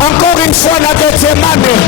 Encore une fois, la deuxième année.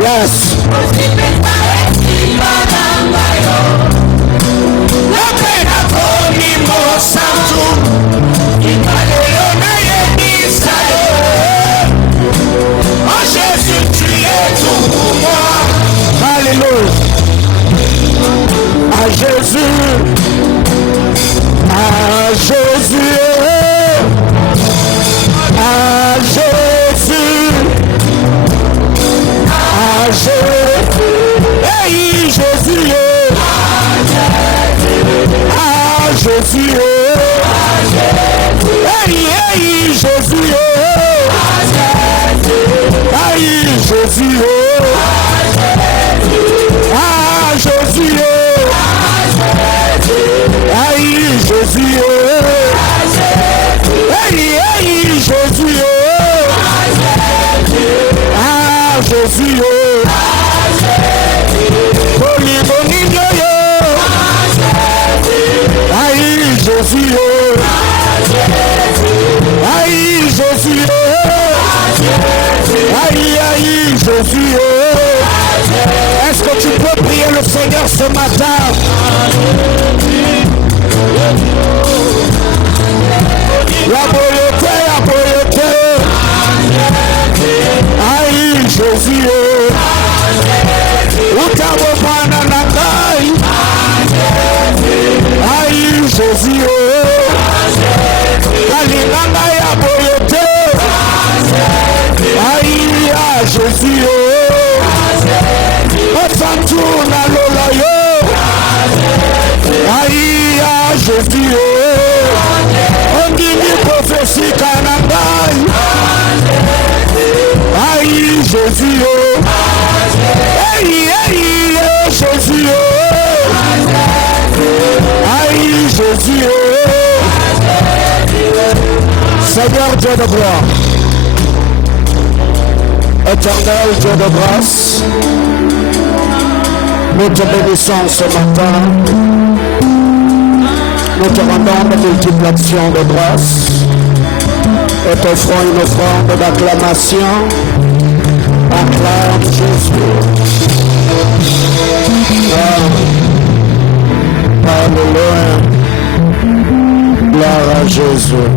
Yes. Alléluia. À Jésus. À Jésus. À Jésus. À Jésus. Hey, Jésus. À Jésus. Hey, hey, Jésus. Hey, Jésus. Ah, Jésus. Hey, Jésus. Hey, hey, Jésus. Ah, Jésus. Boni, boni, yo. Hey, Jésus. Hey, Jésus. Aïe, aïe, Jésus. Est-ce que tu peux prier le Seigneur ce matin? La beauté, la beauté. Aïe, Jésus. Utabo pananakai. Aïe, Jésus. Alilanga ya beauté. Aïe, Jésus. Osantouna lola yo. Aïe, Jésus. Ondini prophétie kanangai. Aïe, Jésus. Aïe, aïe, Jésus. Aïe, Jésus. Seigneur Dieu de gloire. Éternel Dieu de grâce, nous te bénissons ce matin. Nous te rendons de multiples actions de grâce et t'offrons une offrande d'acclamation. Acclame Jésus. Alléluia. Gloire à Jésus.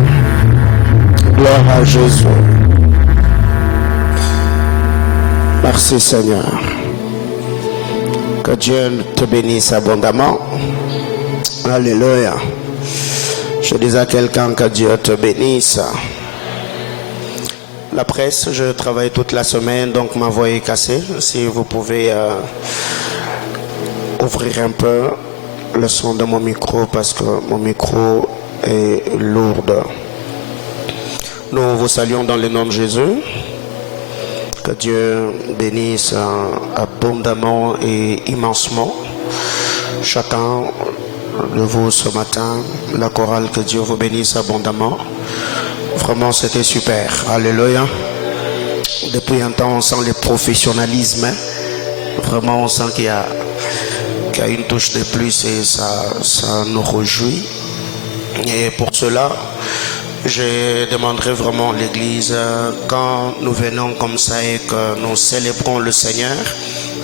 Gloire à Jésus. Merci Seigneur. Que Dieu te bénisse abondamment. Alléluia. Je dis à quelqu'un que Dieu te bénisse. La presse, je travaille toute la semaine, donc ma voix est cassée. Si vous pouvez ouvrir un peu le son de mon micro parce que mon micro est lourd. Nous vous saluons dans le nom de Jésus. Que Dieu bénisse abondamment et immensement chacun de vous ce matin. La chorale, que Dieu vous bénisse abondamment. Vraiment, c'était super. Alléluia. Depuis un temps, on sent le professionnalisme. Vraiment, on sent qu'il y a une touche de plus et ça nous réjouit. Et pour cela, je demanderai vraiment à l'église, quand nous venons comme ça et que nous célébrons le Seigneur,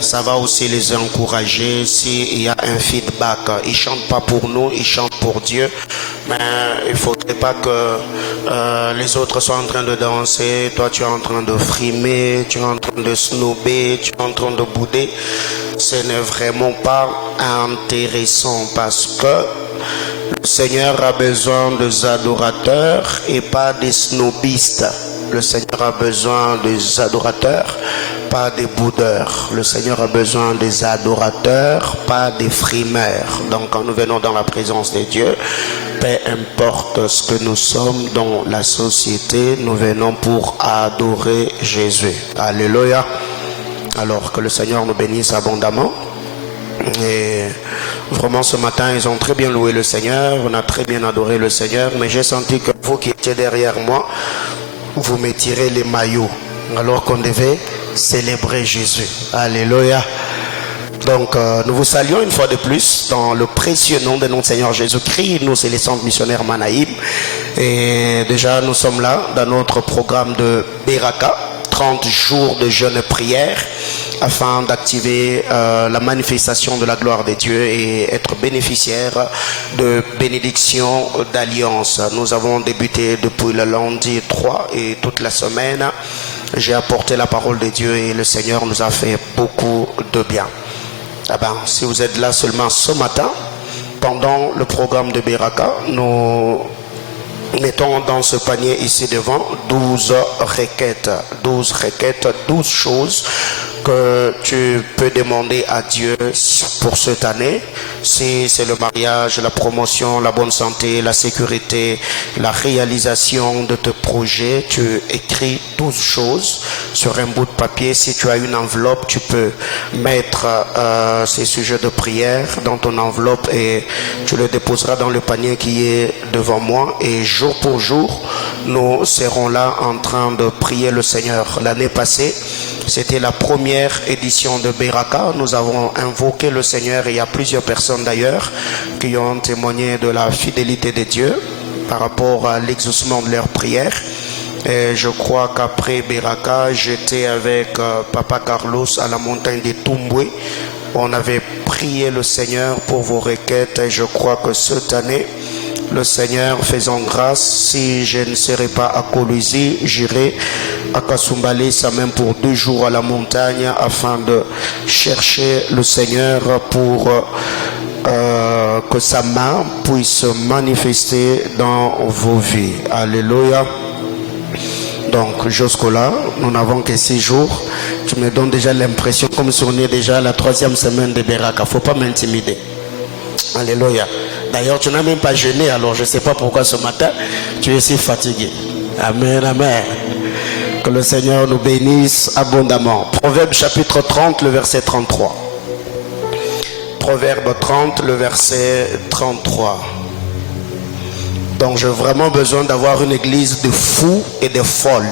ça va aussi les encourager. S'il y a un feedback, ils ne chantent pas pour nous, ils chantent pour Dieu. Mais il ne faudrait pas que les autres soient en train de danser, toi tu es en train de frimer, tu es en train de snobber, tu es en train de bouder. ce n'est vraiment pas intéressant parce que le Seigneur a besoin des adorateurs et pas des snobistes. Le Seigneur a besoin des adorateurs, pas des boudeurs. Le Seigneur a besoin des adorateurs, pas des frimeurs. Donc quand nous venons dans la présence de Dieu, peu importe ce que nous sommes dans la société, nous venons pour adorer Jésus. Alléluia. Alors que le Seigneur nous bénisse abondamment. Et vraiment ce matin, ils ont très bien loué le Seigneur, on a très bien adoré le Seigneur, mais j'ai senti que vous qui étiez derrière moi, vous me tirez les maillots, alors qu'on devait célébrer Jésus. Alléluia. Donc nous vous saluons une fois de plus dans le précieux nom de notre Seigneur Jésus-Christ. Nous, c'est les centres missionnaires Manaïm. Et déjà, nous sommes là dans notre programme de Beraka, 30 jours de jeûne et prière, afin d'activer la manifestation de la gloire de Dieu et être bénéficiaire de bénédictions d'alliance. Nous avons débuté depuis le lundi 3 et toute la semaine, j'ai apporté la parole de Dieu et le Seigneur nous a fait beaucoup de bien. Ah ben, si vous êtes là seulement ce matin, pendant le programme de Beraka, nous mettons dans ce panier ici devant 12 requêtes, 12 choses que tu peux demander à Dieu pour cette année. Si c'est le mariage, la promotion, la bonne santé, la sécurité, la réalisation de tes projets, tu écris 12 choses sur un bout de papier. Si tu as une enveloppe, tu peux mettre ces sujets de prière dans ton enveloppe et tu le déposeras dans le panier qui est devant moi. Et jour pour jour, nous serons là en train de prier le Seigneur. L'année passée, c'était la première édition de Beraka. Nous avons invoqué le Seigneur et il y a plusieurs personnes d'ailleurs qui ont témoigné de la fidélité de Dieu par rapport à l'exaucement de leurs prières. Et je crois qu'après Beraka, j'étais avec Papa Carlos à la montagne de Tumbwe. On avait prié le Seigneur pour vos requêtes et je crois que cette année, le Seigneur faisant grâce, si je ne serai pas à Kolwezi, j'irai à Kasumbalé, ça même pour 2 jours à la montagne afin de chercher le Seigneur pour que sa main puisse se manifester dans vos vies. Alléluia. Donc jusque-là, nous n'avons que 6 jours. Tu me donnes déjà l'impression comme si on est déjà à la 3e semaine de Beraka. Il ne faut pas m'intimider. Alléluia. D'ailleurs, tu n'as même pas jeûné, alors je ne sais pas pourquoi ce matin, tu es si fatigué. Amen, amen. Que le Seigneur nous bénisse abondamment. Proverbe chapitre 30, le verset 33. Proverbe 30, le verset 33. Donc j'ai vraiment besoin d'avoir une église de fous et de folles.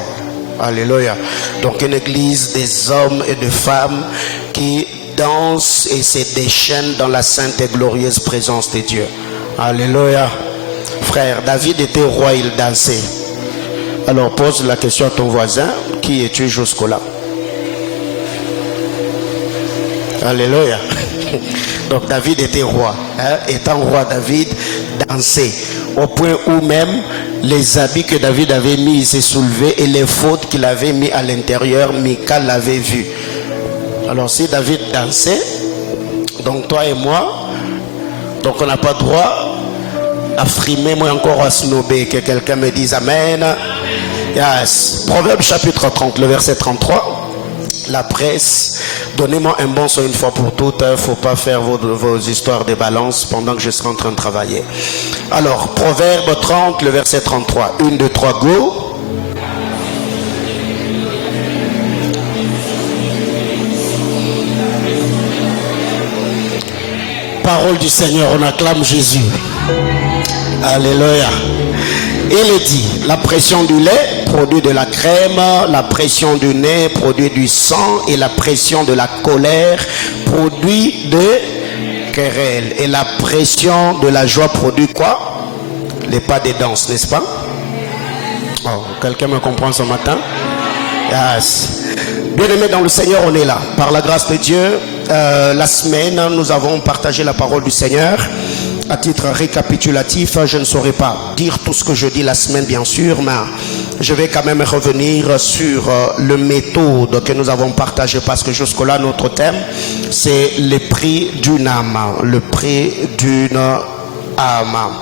Alléluia. Donc une église des hommes et des femmes qui dansent et se déchaînent dans la sainte et glorieuse présence de Dieu. Alléluia. Frère, David était roi, il dansait. Alors pose la question à ton voisin, qui es-tu jusque-là? Alléluia. Donc David était roi. Étant roi, David dansait. Au point où même les habits que David avait mis, il s'est soulevé et les fautes qu'il avait mis à l'intérieur, Michal l'avait vu. Alors si David dansait, donc toi et moi, donc on n'a pas droit à frimer, moi encore à snober, que quelqu'un me dise Amen. Yes. Proverbe chapitre 30, le verset 33. La presse, donnez-moi un bon son une fois pour toutes. Il ne faut pas faire vos histoires de balance pendant que je serai en train de travailler. Alors, Proverbe 30, le verset 33. 1, 2, 3, go. Parole du Seigneur, on acclame Jésus. Alléluia. Il dit, la pression du lait produit de la crème, la pression du nez produit du sang et la pression de la colère produit de querelle. Et la pression de la joie produit quoi? Les pas des danses, n'est-ce pas? Oh, quelqu'un me comprend ce matin? Yes. Bien-aimés dans le Seigneur, on est là. Par la grâce de Dieu, la semaine, nous avons partagé la parole du Seigneur. À titre récapitulatif, je ne saurais pas dire tout ce que je dis la semaine, bien sûr, mais je vais quand même revenir sur le méthode que nous avons partagé, parce que jusque-là, notre thème, c'est le prix d'une âme. Le prix d'une âme.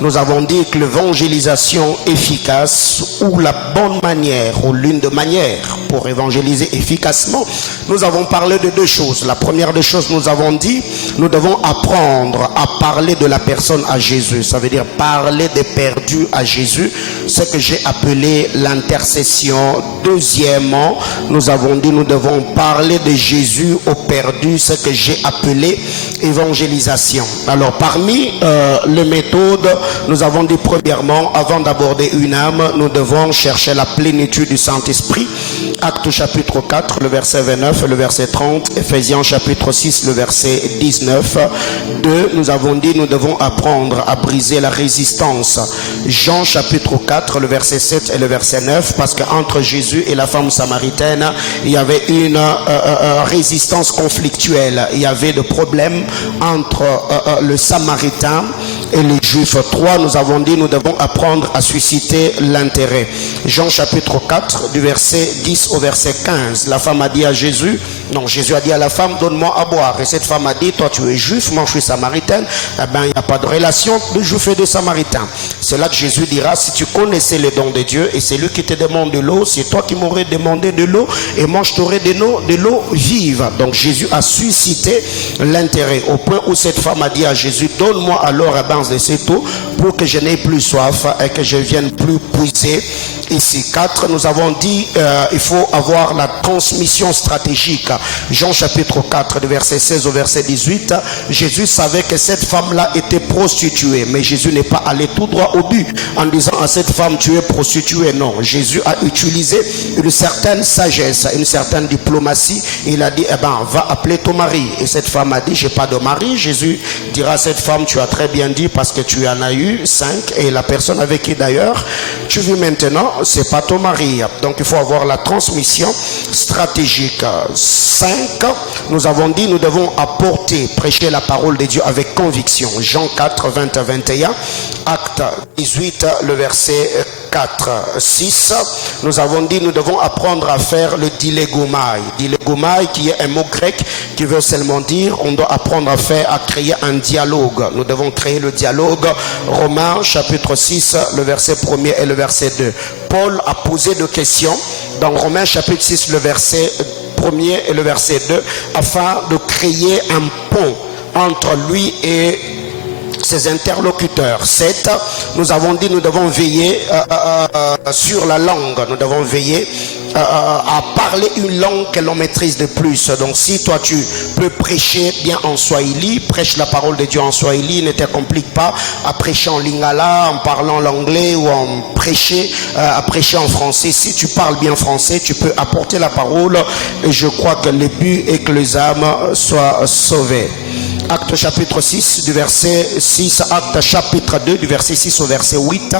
Nous avons dit que l'évangélisation efficace, ou la bonne manière, ou l'une des manières pour évangéliser efficacement, nous avons parlé de deux choses. La première des choses, nous avons dit, nous devons apprendre à parler de la personne à Jésus. Ça veut dire parler des perdus à Jésus, ce que j'ai appelé l'intercession. Deuxièmement, nous avons dit, nous devons parler de Jésus aux perdus, ce que j'ai appelé évangélisation. Alors, parmi les méthodes, nous avons dit premièrement, avant d'aborder une âme, nous devons chercher la plénitude du Saint-Esprit. Actes chapitre 4, le verset 29 et le verset 30. Ephésiens chapitre 6, le verset 19. 2, nous avons dit, nous devons apprendre à briser la résistance. Jean chapitre 4, le verset 7 et le verset 9. Parce qu'entre Jésus et la femme samaritaine, il y avait une résistance conflictuelle. Il y avait des problèmes entre le Samaritain et les Juifs. 3, nous avons dit, nous devons apprendre à susciter l'intérêt. Jean chapitre 4, du verset 10 au verset 15. La femme a dit à Jésus, non, Jésus a dit à la femme, donne-moi à boire. Et cette femme a dit, toi tu es juif, moi je suis samaritaine. Eh bien, il n'y a pas de relation de juif et de samaritain. C'est là que Jésus dira, si tu connaissais les dons de Dieu, et c'est lui qui te demande de l'eau, c'est toi qui m'aurais demandé de l'eau, et moi je t'aurais de l'eau vive. Donc Jésus a suscité l'intérêt, au point où cette femme a dit à Jésus, donne-moi alors abondance de cette eau, pour que je n'ai plus soif et que je vienne plus puiser. Ici 4, nous avons dit il faut avoir la transmission stratégique. Jean chapitre 4, du verset 16 au verset 18. Jésus savait que cette femme-là était prostituée, mais Jésus n'est pas allé tout droit au but en disant à cette femme, tu es prostituée. Non, Jésus a utilisé une certaine sagesse, une certaine diplomatie. Il a dit, eh ben, va appeler ton mari. Et cette femme a dit, j'ai pas de mari. Jésus dira à cette femme, tu as très bien dit, parce que tu en as eu 5, et la personne avec qui d'ailleurs tu vis maintenant, c'est pas ton mari. Donc il faut avoir la transmission stratégique. 5, nous avons dit, nous devons apporter, prêcher la parole de Dieu avec conviction. Jean 4, 20 à 21. Acte 18, le verset 4. 6, nous avons dit, nous devons apprendre à faire le dilegomai. Dilegomai qui est un mot grec qui veut seulement dire, on doit apprendre à créer un dialogue. Nous devons créer le dialogue. Romains chapitre 6, le verset 1er et le verset 2. Paul a posé deux questions dans Romains chapitre 6, le verset 1er et le verset 2, afin de créer un pont entre lui et ses interlocuteurs. 7, nous avons dit, nous devons veiller sur la langue. Nous devons veiller à parler une langue que l'on maîtrise de plus. Donc si toi tu peux prêcher bien en Swahili, prêche la parole de Dieu en Swahili, ne te complique pas à prêcher en lingala, en parlant l'anglais, ou à prêcher en français. Si tu parles bien français, tu peux apporter la parole, et je crois que le but est que les âmes soient sauvées. Acte chapitre 6 du verset 6, Acte chapitre 2 du verset 6 au verset 8.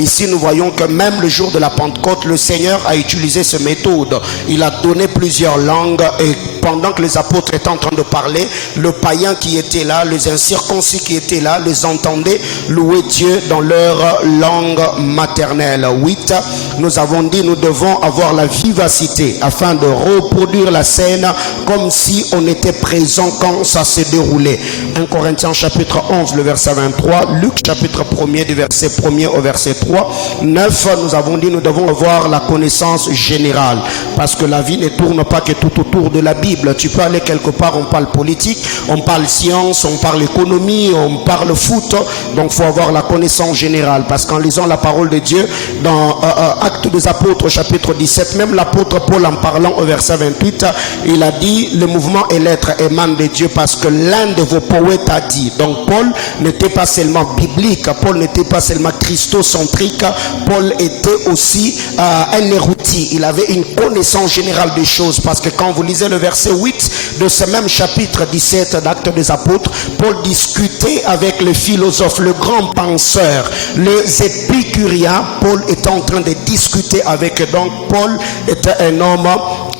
Ici nous voyons que même le jour de la Pentecôte, le Seigneur a utilisé cette méthode. Il a donné plusieurs langues, et pendant que les apôtres étaient en train de parler, le païen qui était là, les incirconcis qui étaient là, les entendaient louer Dieu dans leur langue maternelle. 8, nous avons dit, nous devons avoir la vivacité afin de reproduire la scène comme si on était présent quand ça s'est déroulé. 1 Corinthiens chapitre 11, le verset 23, Luc chapitre 1er du verset 1er au verset 3. 9, nous avons dit, nous devons avoir la connaissance générale, parce que la vie ne tourne pas que tout autour de la Bible. Tu peux aller quelque part, on parle politique, on parle science, on parle économie, on parle foot. Donc il faut avoir la connaissance générale, parce qu'en lisant la parole de Dieu dans Actes des Apôtres chapitre 17, même l'apôtre Paul, en parlant au verset 28, il a dit, le mouvement et l'être émanent de Dieu, parce que l'un de vos poètes a dit. Donc Paul n'était pas seulement biblique, Paul n'était pas seulement christocentrique, Paul était aussi un érudit. Il avait une connaissance générale des choses, parce que quand vous lisez le verset 8 de ce même chapitre 17 d'Actes des Apôtres, Paul discutait avec les philosophes, le grand penseur, les épicuriens. Paul était en train de discuter avec eux. Donc Paul était un homme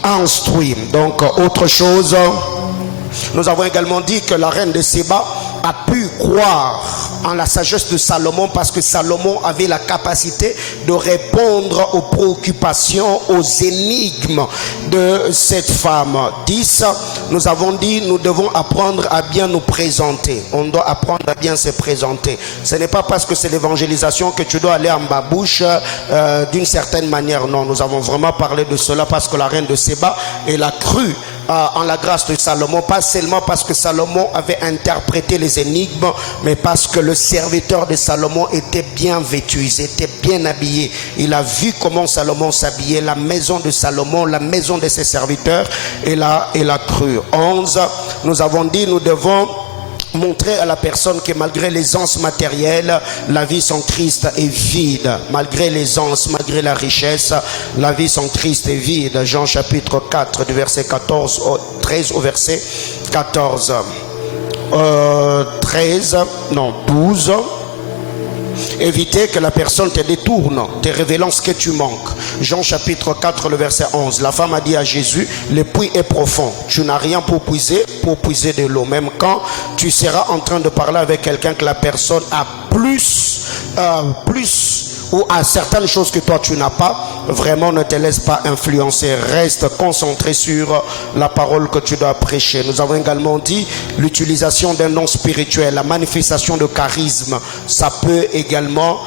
instruit. Donc autre chose, nous avons également dit que la reine de Séba a pu croire en la sagesse de Salomon, parce que Salomon avait la capacité de répondre aux préoccupations, aux énigmes de cette femme. 10, nous avons dit, nous devons apprendre à bien nous présenter. On doit apprendre à bien se présenter. Ce n'est pas parce que c'est l'évangélisation que tu dois aller en babouche d'une certaine manière. Non, nous avons vraiment parlé de cela parce que la reine de Séba, elle a cru en la grâce de Salomon, pas seulement parce que Salomon avait interprété les énigmes, mais parce que le serviteur de Salomon était bien vêtu, il était bien habillé. Il a vu comment Salomon s'habillait, la maison de Salomon, la maison de ses serviteurs, et là, il a cru. 11, nous avons dit, nous devons montrer à la personne que malgré l'aisance matérielle, la vie sans Christ est vide. Malgré l'aisance, malgré la richesse, la vie sans Christ est vide. Jean chapitre 4 du verset 13 au verset 14. 12. Éviter que la personne te détourne, te révélant ce que tu manques. Jean chapitre 4, le verset 11. La femme a dit à Jésus, le puits est profond. Tu n'as rien pour puiser de l'eau. Même quand tu seras en train de parler avec quelqu'un que la personne a plus ou à certaines choses que toi tu n'as pas, vraiment ne te laisse pas influencer. Reste concentré sur la parole que tu dois prêcher. Nous avons également dit l'utilisation d'un don spirituel, la manifestation de charisme. Ça peut également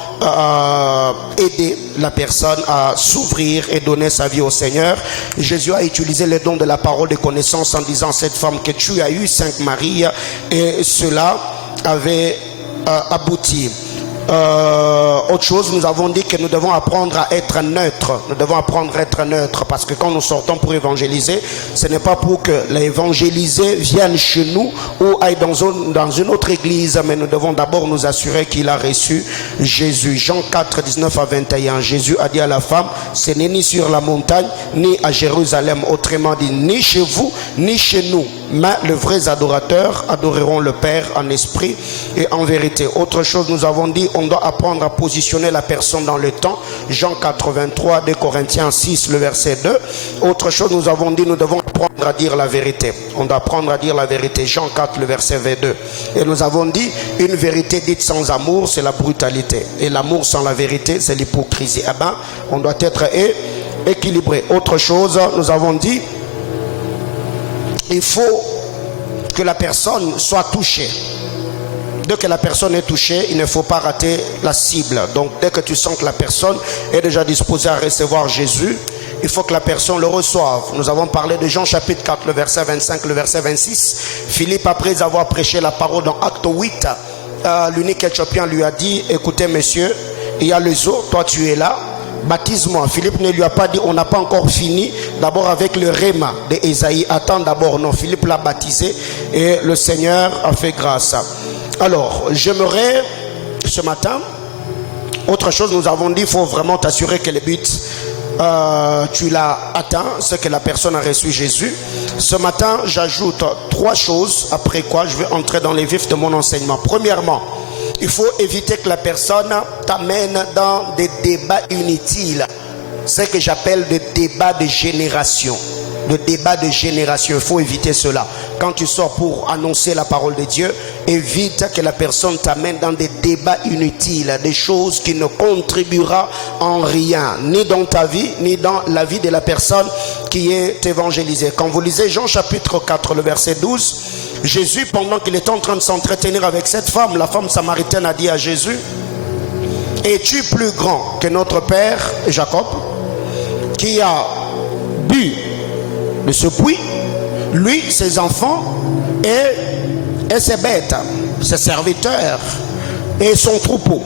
aider la personne à s'ouvrir et donner sa vie au Seigneur. Jésus a utilisé le don de la parole de connaissance en disant à cette femme que tu as eu 5 maris et cela avait abouti. Autre chose, nous avons dit que nous devons apprendre à être neutre. Nous devons apprendre à être neutre parce que quand nous sortons pour évangéliser, ce n'est pas pour que l'évangélisé vienne chez nous ou aille dans une autre église, mais nous devons d'abord nous assurer qu'il a reçu Jésus. Jean 4, 19 à 21. Jésus a dit à la femme, ce n'est ni sur la montagne, ni à Jérusalem, autrement dit, ni chez vous, ni chez nous. Mais les vrais adorateurs adoreront le Père en esprit et en vérité. Autre chose, nous avons dit, on doit apprendre à positionner la personne dans le temps. Jean 83, 2 Corinthiens 6, le verset 2. Autre chose, nous avons dit, nous devons apprendre à dire la vérité. On doit apprendre à dire la vérité. Jean 4, le verset 22. Et nous avons dit, une vérité dite sans amour, c'est la brutalité. Et l'amour sans la vérité, c'est l'hypocrisie. Eh bien, on doit être équilibré. Autre chose, nous avons dit, il faut que la personne soit touchée. Dès que la personne est touchée, il ne faut pas rater la cible. Donc dès que tu sens que la personne est déjà disposée à recevoir Jésus, il faut que la personne le reçoive. Nous avons parlé de Jean chapitre 4, le verset 25, le verset 26. Philippe, après avoir prêché la parole dans Acte 8, l'unique Éthiopien lui a dit, écoutez monsieur, il y a les eaux, toi tu es là, baptise-moi. Philippe ne lui a pas dit, on n'a pas encore fini, d'abord avec le réma de Ésaïe, attends d'abord. Non, Philippe l'a baptisé et le Seigneur a fait grâce. Alors, j'aimerais ce matin, autre chose, nous avons dit, il faut vraiment t'assurer que le but, tu l'as atteint, c'est que la personne a reçu Jésus. Ce matin, j'ajoute 3 choses, après quoi je vais entrer dans les vifs de mon enseignement. Premièrement, il faut éviter que la personne t'amène dans des débats inutiles. C'est ce que j'appelle des débats de génération. Le débat de génération, il faut éviter cela. Quand tu sors pour annoncer la parole de Dieu, évite que la personne t'amène dans des débats inutiles, des choses qui ne contribuera en rien, ni dans ta vie, ni dans la vie de la personne qui est évangélisée. Quand vous lisez Jean chapitre 4, le verset 12, Jésus, pendant qu'il était en train de s'entretenir avec cette femme, la femme samaritaine a dit à Jésus, es-tu plus grand que notre père Jacob, qui a bu de ce puits, lui, ses enfants et ses bêtes, ses serviteurs et son troupeau?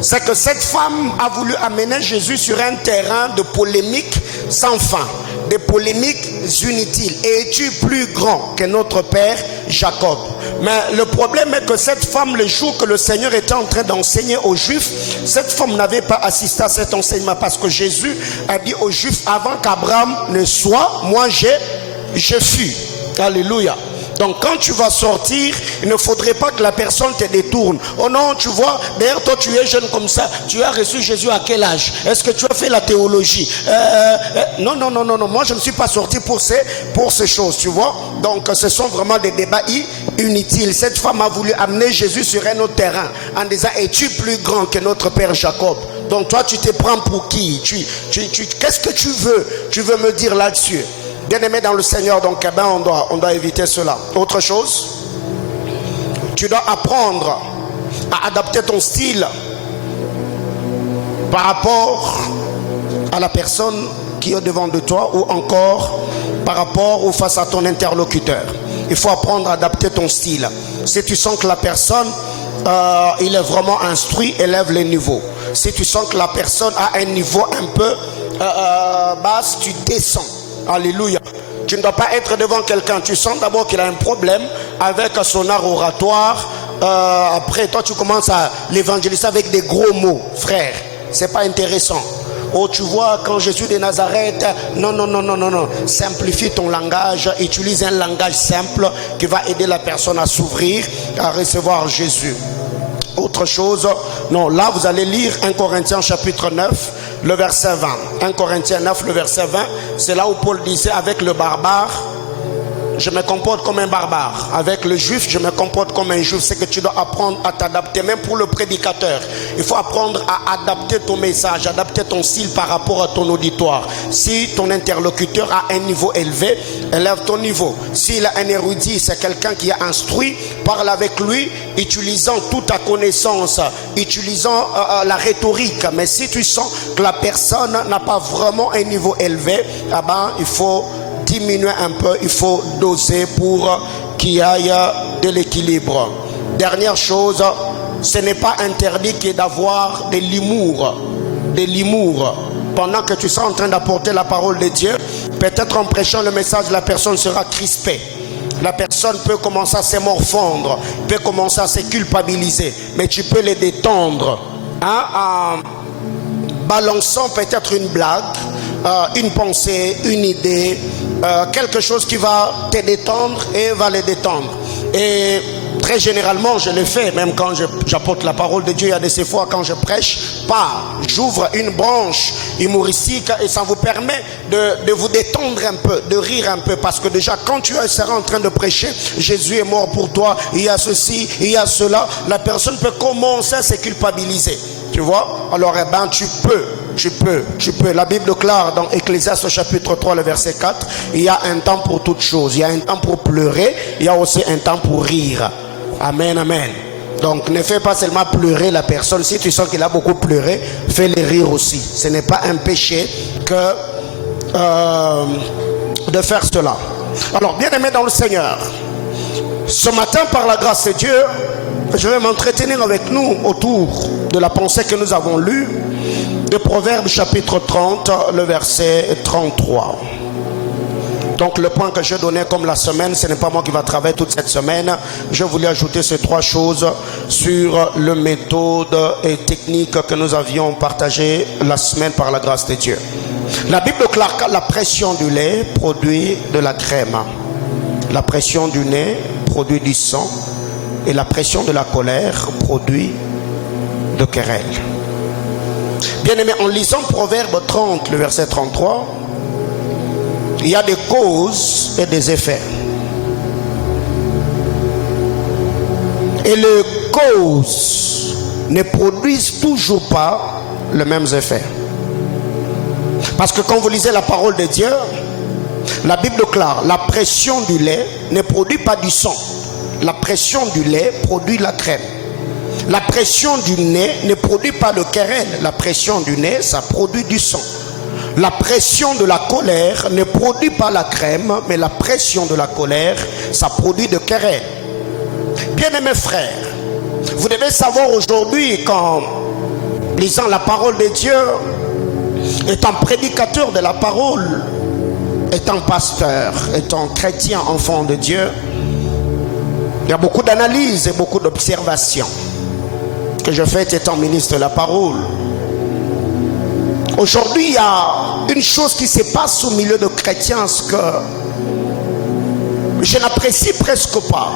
C'est que cette femme a voulu amener Jésus sur un terrain de polémique sans fin, des polémiques inutiles. Es-tu plus grand que notre père Jacob? Mais le problème est que cette femme, le jour que le Seigneur était en train d'enseigner aux Juifs, cette femme n'avait pas assisté à cet enseignement, parce que Jésus a dit aux Juifs, avant qu'Abraham ne soit, moi je fus. Alléluia. Donc quand tu vas sortir, il ne faudrait pas que la personne te détourne. Oh non, tu vois, d'ailleurs toi tu es jeune comme ça, tu as reçu Jésus à quel âge? Est-ce que tu as fait la théologie? Non, moi je ne suis pas sorti pour ces choses, tu vois. Donc ce sont vraiment des débats inutile. Cette femme a voulu amener Jésus sur un autre terrain en disant, es-tu plus grand que notre père Jacob? Donc toi tu te prends pour qui? Qu'est-ce que tu veux me dire là-dessus? Bien-aimé dans le Seigneur, donc on doit éviter cela. Autre chose, tu dois apprendre à adapter ton style par rapport à la personne qui est devant de toi, ou encore par rapport ou face à ton interlocuteur. Il faut apprendre à adapter ton style. Si tu sens que la personne il est vraiment instruit, élève les niveaux. Si tu sens que la personne a un niveau un peu basse, tu descends. Alléluia. Tu ne dois pas être devant quelqu'un. Tu sens d'abord qu'il a un problème avec son art oratoire. Après, toi, tu commences à l'évangéliser avec des gros mots. Frère, c'est pas intéressant. Oh, tu vois, quand Jésus de Nazareth, non. Simplifie ton langage. Utilise un langage simple qui va aider la personne à s'ouvrir, à recevoir Jésus. Autre chose, non, là vous allez lire 1 Corinthiens chapitre 9, le verset 20. 1 Corinthiens 9, le verset 20, c'est là où Paul disait, avec le barbare, je me comporte comme un barbare. Avec le juif, je me comporte comme un juif. C'est que tu dois apprendre à t'adapter, même pour le prédicateur. Il faut apprendre à adapter ton message, adapter ton style par rapport à ton auditoire. Si ton interlocuteur a un niveau élevé, élève ton niveau. S'il a un érudit, c'est quelqu'un qui est instruit, parle avec lui, utilisant toute ta connaissance, utilisant la rhétorique. Mais si tu sens que la personne n'a pas vraiment un niveau élevé, il faut diminuer un peu, il faut doser pour qu'il y ait de l'équilibre. Dernière chose, ce n'est pas interdit que d'avoir de l'humour. De l'humour. Pendant que tu seras en train d'apporter la parole de Dieu, peut-être en prêchant le message, la personne sera crispée. La personne peut commencer à se morfondre, peut commencer à se culpabiliser, mais tu peux les détendre en balançant peut-être une blague, une pensée, une idée, quelque chose qui va te détendre et va les détendre. Et très généralement, je le fais, même quand j'apporte la parole de Dieu. Il y a de ces fois quand je prêche, j'ouvre une branche humoristique et ça vous permet de vous détendre un peu, de rire un peu, parce que déjà quand tu seras en train de prêcher, Jésus est mort pour toi, il y a ceci, il y a cela, la personne peut commencer à se culpabiliser. Tu vois? Alors tu peux. La Bible déclare dans Ecclésiaste chapitre 3, le verset 4, il y a un temps pour toutes choses. Il y a un temps pour pleurer, il y a aussi un temps pour rire. Amen, amen. Donc ne fais pas seulement pleurer la personne. Si tu sens qu'il a beaucoup pleuré, fais-le rire aussi. Ce n'est pas un péché que de faire cela. Alors, bien-aimés dans le Seigneur, ce matin, par la grâce de Dieu, je vais m'entretenir avec nous autour de la pensée que nous avons lue de Proverbes chapitre 30, le verset 33. Donc le point que je donnais comme la semaine, ce n'est pas moi qui va travailler toute cette semaine. Je voulais ajouter ces trois choses sur le méthode et technique que nous avions partagé la semaine par la grâce de Dieu. La Bible déclare que la pression du lait produit de la crème. La pression du nez produit du sang. Et la pression de la colère produit de querelle. Bien aimé, en lisant Proverbe 30, le verset 33, il y a des causes et des effets. Et les causes ne produisent toujours pas les mêmes effets. Parce que quand vous lisez la parole de Dieu, la Bible déclare, la pression du lait ne produit pas du sang. La pression du lait produit la crème. La pression du nez ne produit pas de querelle. La pression du nez, ça produit du sang. La pression de la colère ne produit pas la crème, mais la pression de la colère, ça produit de querelle. Bien-aimés frères, vous devez savoir aujourd'hui, qu'en lisant la parole de Dieu, étant prédicateur de la parole, étant pasteur, étant chrétien, enfant de Dieu, il y a beaucoup d'analyses et beaucoup d'observations que je fais étant ministre de la parole. Aujourd'hui, il y a une chose qui se passe au milieu de chrétiens que je n'apprécie presque pas.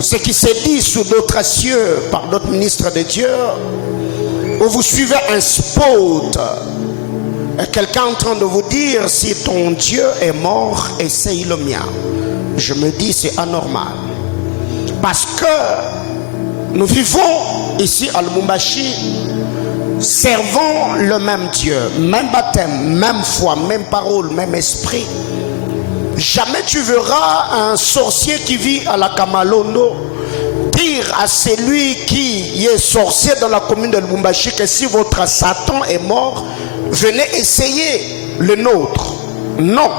Ce qui se dit sous d'autres cieux par d'autres ministres de Dieu, où vous suivez un spot et quelqu'un en train de vous dire, si ton Dieu est mort, essaye le mien. je me dis c'est anormal. Parce que nous vivons ici à Lubumbashi, servons le même Dieu, même baptême, même foi, même parole, même esprit. Jamais tu verras un sorcier qui vit à la Kamalondo dire à celui qui est sorcier dans la commune de Lubumbashi que si votre Satan est mort, venez essayer le nôtre. Non.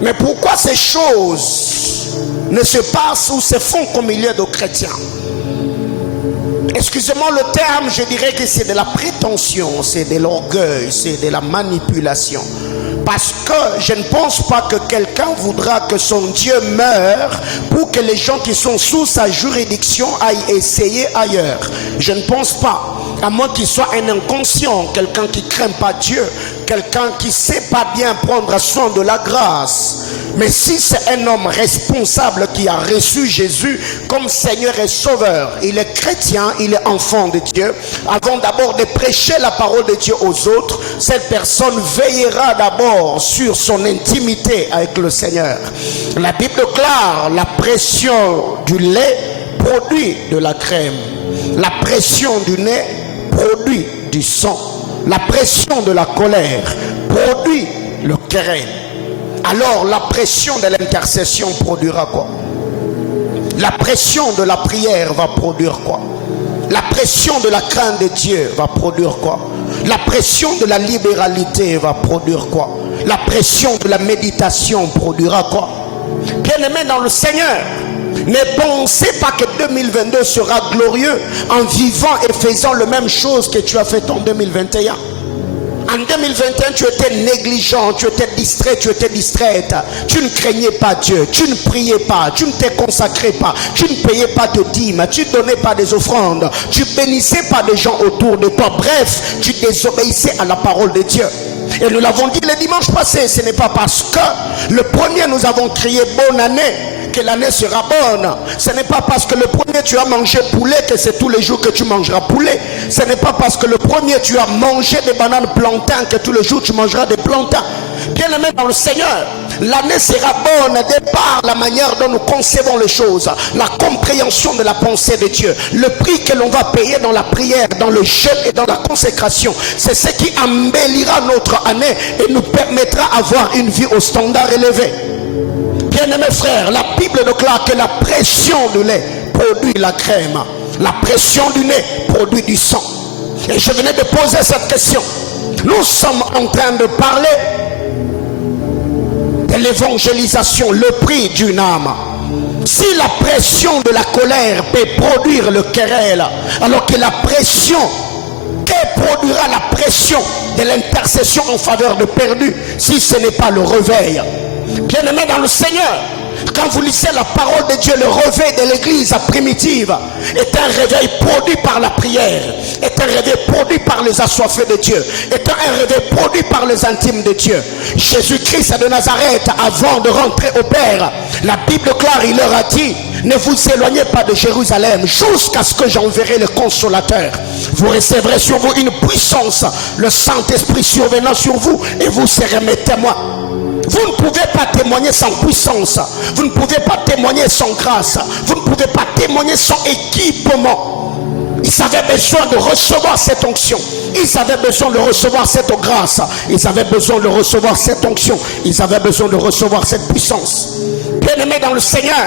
Mais pourquoi ces choses ne se passent ou se font qu'au milieu de chrétiens? Excusez-moi le terme, je dirais que c'est de la prétention, c'est de l'orgueil, c'est de la manipulation. Parce que je ne pense pas que quelqu'un voudra que son Dieu meure pour que les gens qui sont sous sa juridiction aillent essayer ailleurs. Je ne pense pas. À moins qu'il soit un inconscient, quelqu'un qui ne craint pas Dieu, quelqu'un qui ne sait pas bien prendre soin de la grâce. Mais si c'est un homme responsable qui a reçu Jésus comme Seigneur et Sauveur, il est chrétien, il est enfant de Dieu, avant d'abord de prêcher la parole de Dieu aux autres, cette personne veillera d'abord sur son intimité avec le Seigneur. La Bible déclare la pression du lait produit de la crème. La pression du nez produit du sang. La pression de la colère produit le querelle. Alors la pression de l'intercession produira quoi? La pression de la prière va produire quoi? La pression de la crainte de Dieu va produire quoi? La pression de la libéralité va produire quoi? La pression de la méditation produira quoi? Bien-aimés dans le Seigneur, ne pensez pas que 2022 sera glorieux en vivant et faisant la même chose que tu as fait en 2021. En 2021, tu étais négligent, tu étais distrait, tu étais distraite. Tu ne craignais pas Dieu, tu ne priais pas, tu ne te consacrais pas, tu ne payais pas de dîmes, tu ne donnais pas des offrandes, tu bénissais pas des gens autour de toi. Bref, tu désobéissais à la parole de Dieu. Et nous l'avons dit le dimanche passé, ce n'est pas parce que le premier nous avons crié bonne année que l'année sera bonne. Ce n'est pas parce que le premier tu as mangé poulet que c'est tous les jours que tu mangeras poulet. Ce n'est pas parce que le premier tu as mangé des bananes plantains que tous les jours tu mangeras des plantains. Bien-aimés dans le Seigneur, l'année sera bonne de par la manière dont nous concevons les choses, la compréhension de la pensée de Dieu, le prix que l'on va payer dans la prière, dans le jeûne et dans la consécration. C'est ce qui embellira notre année et nous permettra d'avoir une vie au standard élevé. Bien-aimés frères, la Bible déclare que la pression du lait produit la crème. La pression du nez produit du sang. Et je venais de poser cette question. Nous sommes en train de parler de l'évangélisation, le prix d'une âme. Si la pression de la colère peut produire le querelle, alors que la pression, que produira la pression de l'intercession en faveur de perdus, si ce n'est pas le réveil? Bien-aimés dans le Seigneur, quand vous lisez la parole de Dieu, le réveil de l'église primitive est un réveil produit par la prière, est un réveil produit par les assoiffés de Dieu, est un réveil produit par les intimes de Dieu. Jésus-Christ de Nazareth, avant de rentrer au Père, la Bible déclare, il leur a dit: ne vous éloignez pas de Jérusalem jusqu'à ce que j'enverrai le consolateur. Vous recevrez sur vous une puissance, le Saint-Esprit survenant sur vous, et vous serez mes témoins. Vous ne pouvez pas témoigner sans puissance. Vous ne pouvez pas témoigner sans grâce. Vous ne pouvez pas témoigner sans équipement. Ils avaient besoin de recevoir cette onction. Ils avaient besoin de recevoir cette grâce. Ils avaient besoin de recevoir cette onction. Ils avaient besoin de recevoir cette puissance. Bien-aimés dans le Seigneur,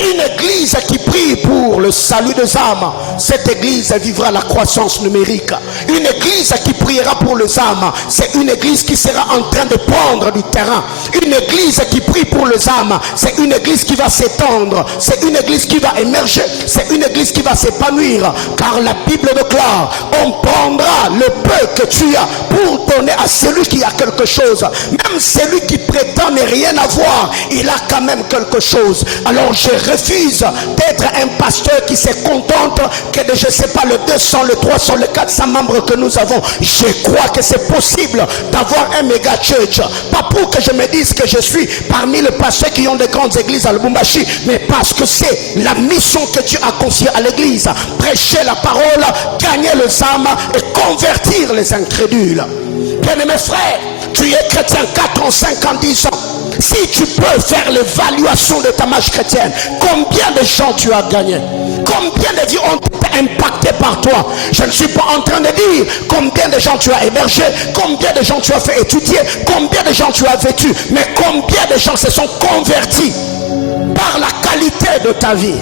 une église qui prie pour le salut des âmes, cette église vivra la croissance numérique. Une église qui priera pour les âmes, c'est une église qui sera en train de prendre du terrain. Une église qui prie pour les âmes, c'est une église qui va s'étendre. C'est une église qui va émerger. C'est une église qui va s'épanouir. Car la Bible déclare: on prendra le peu que tu as pour donner à celui qui a quelque chose. Même celui qui prétend ne rien avoir, il a quand même quelque chose. Alors je refuse d'être un pasteur qui se contente que de, je ne sais pas, le 200, le 300, le 400 membres que nous avons. Je crois que c'est possible d'avoir un méga church. Pas pour que je me dise que je suis parmi les pasteurs qui ont de grandes églises à Lubumbashi, mais parce que c'est la mission que Dieu a confiée à l'église. Prêcher la parole, gagner les âmes et convertir les incrédules. Bien-aimés frères, tu es chrétien 4 ans, 5 ans, 10 ans. Si tu peux faire l'évaluation de ta marche chrétienne, combien de gens tu as gagné? Combien de vies ont été impactées par toi? Je ne suis pas en train de dire combien de gens tu as hébergé, combien de gens tu as fait étudier, combien de gens tu as vêtu, mais combien de gens se sont convertis par la qualité de ta vie.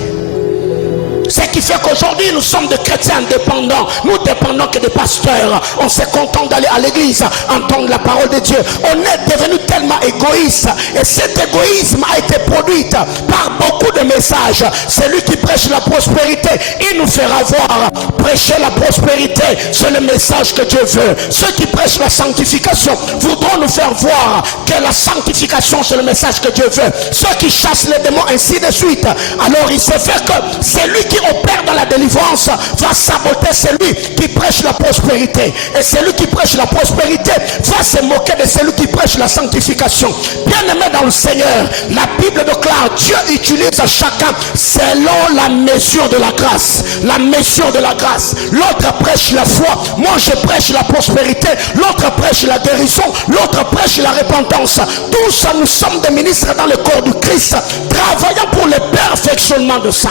Ce qui fait qu'aujourd'hui nous sommes des chrétiens indépendants. Nous dépendons que des pasteurs. On s'est content d'aller à l'église, entendre la parole de Dieu. On est devenu tellement égoïste. Et cet égoïsme a été produit par beaucoup de messages. Celui qui prêche la prospérité, il nous fera voir. Prêcher la prospérité, c'est le message que Dieu veut. Ceux qui prêchent la sanctification voudront nous faire voir que la sanctification, c'est le message que Dieu veut. Ceux qui chassent les démons, ainsi de suite. Alors il se fait que c'est lui qui opère dans la délivrance va saboter celui qui prêche la prospérité, et celui qui prêche la prospérité va se moquer de celui qui prêche la sanctification. Bien aimé dans le Seigneur, la Bible déclare Dieu utilise à chacun selon la mesure de la grâce. La mesure de la grâce. L'autre prêche la foi, moi je prêche la prospérité, l'autre prêche la guérison, l'autre prêche la repentance. Tous nous sommes des ministres dans le corps du Christ, travaillant pour le perfectionnement de ça.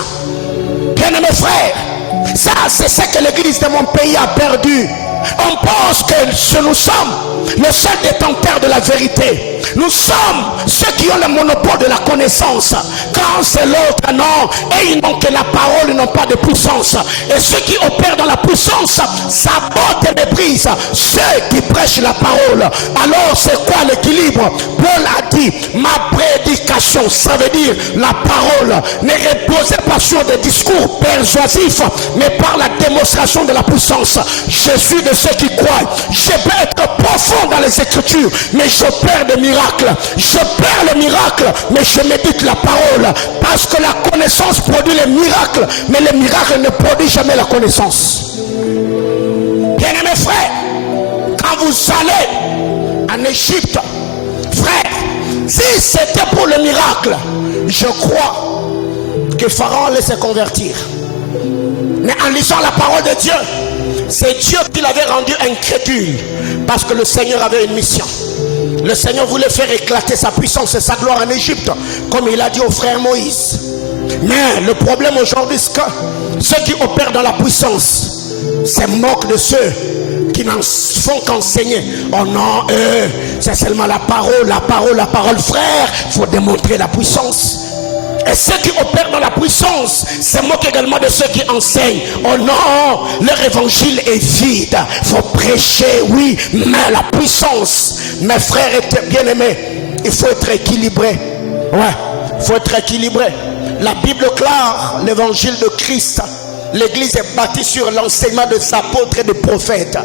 Bien-aimés frères, ça c'est ce que l'église de mon pays a perdu. On pense que nous sommes les seuls détenteurs de la vérité. Nous sommes ceux qui ont le monopole de la connaissance. Quand c'est l'autre, non. Et ils n'ont que la parole, ils n'ont pas de puissance. Et ceux qui opèrent dans la puissance sabotent et méprisent ceux qui prêchent la parole. Alors c'est quoi l'équilibre? Paul a dit, ma prédication, ça veut dire la parole, ne reposez pas sur des discours persuasifs, mais par la démonstration de la puissance. Je suis de ceux qui croient. Je peux être profond dans les Écritures, mais j'opère des miracles. Je perds le miracle, mais je médite la parole. Parce que la connaissance produit les miracles, mais les miracles ne produisent jamais la connaissance. Bien-aimés frères, quand vous allez en Égypte, frère, si c'était pour le miracle, je crois que Pharaon allait se convertir. Mais en lisant la parole de Dieu, c'est Dieu qui l'avait rendu incrédule, parce que le Seigneur avait une mission. Le Seigneur voulait faire éclater sa puissance et sa gloire en Égypte, comme il a dit au frère Moïse. Mais le problème aujourd'hui, c'est que ceux qui opèrent dans la puissance se moquent de ceux qui n'en font qu'enseigner. Oh non, c'est seulement la parole, la parole, la parole. Frère, il faut démontrer la puissance. Et ceux qui opèrent dans la puissance se moquent également de ceux qui enseignent. Oh non, leur évangile est vide. Il faut prêcher, oui, mais la puissance. Mes frères et bien-aimés, il faut être équilibré. Ouais, il faut être équilibré. La Bible déclare l'évangile de Christ. L'église est bâtie sur l'enseignement des apôtres et des prophètes.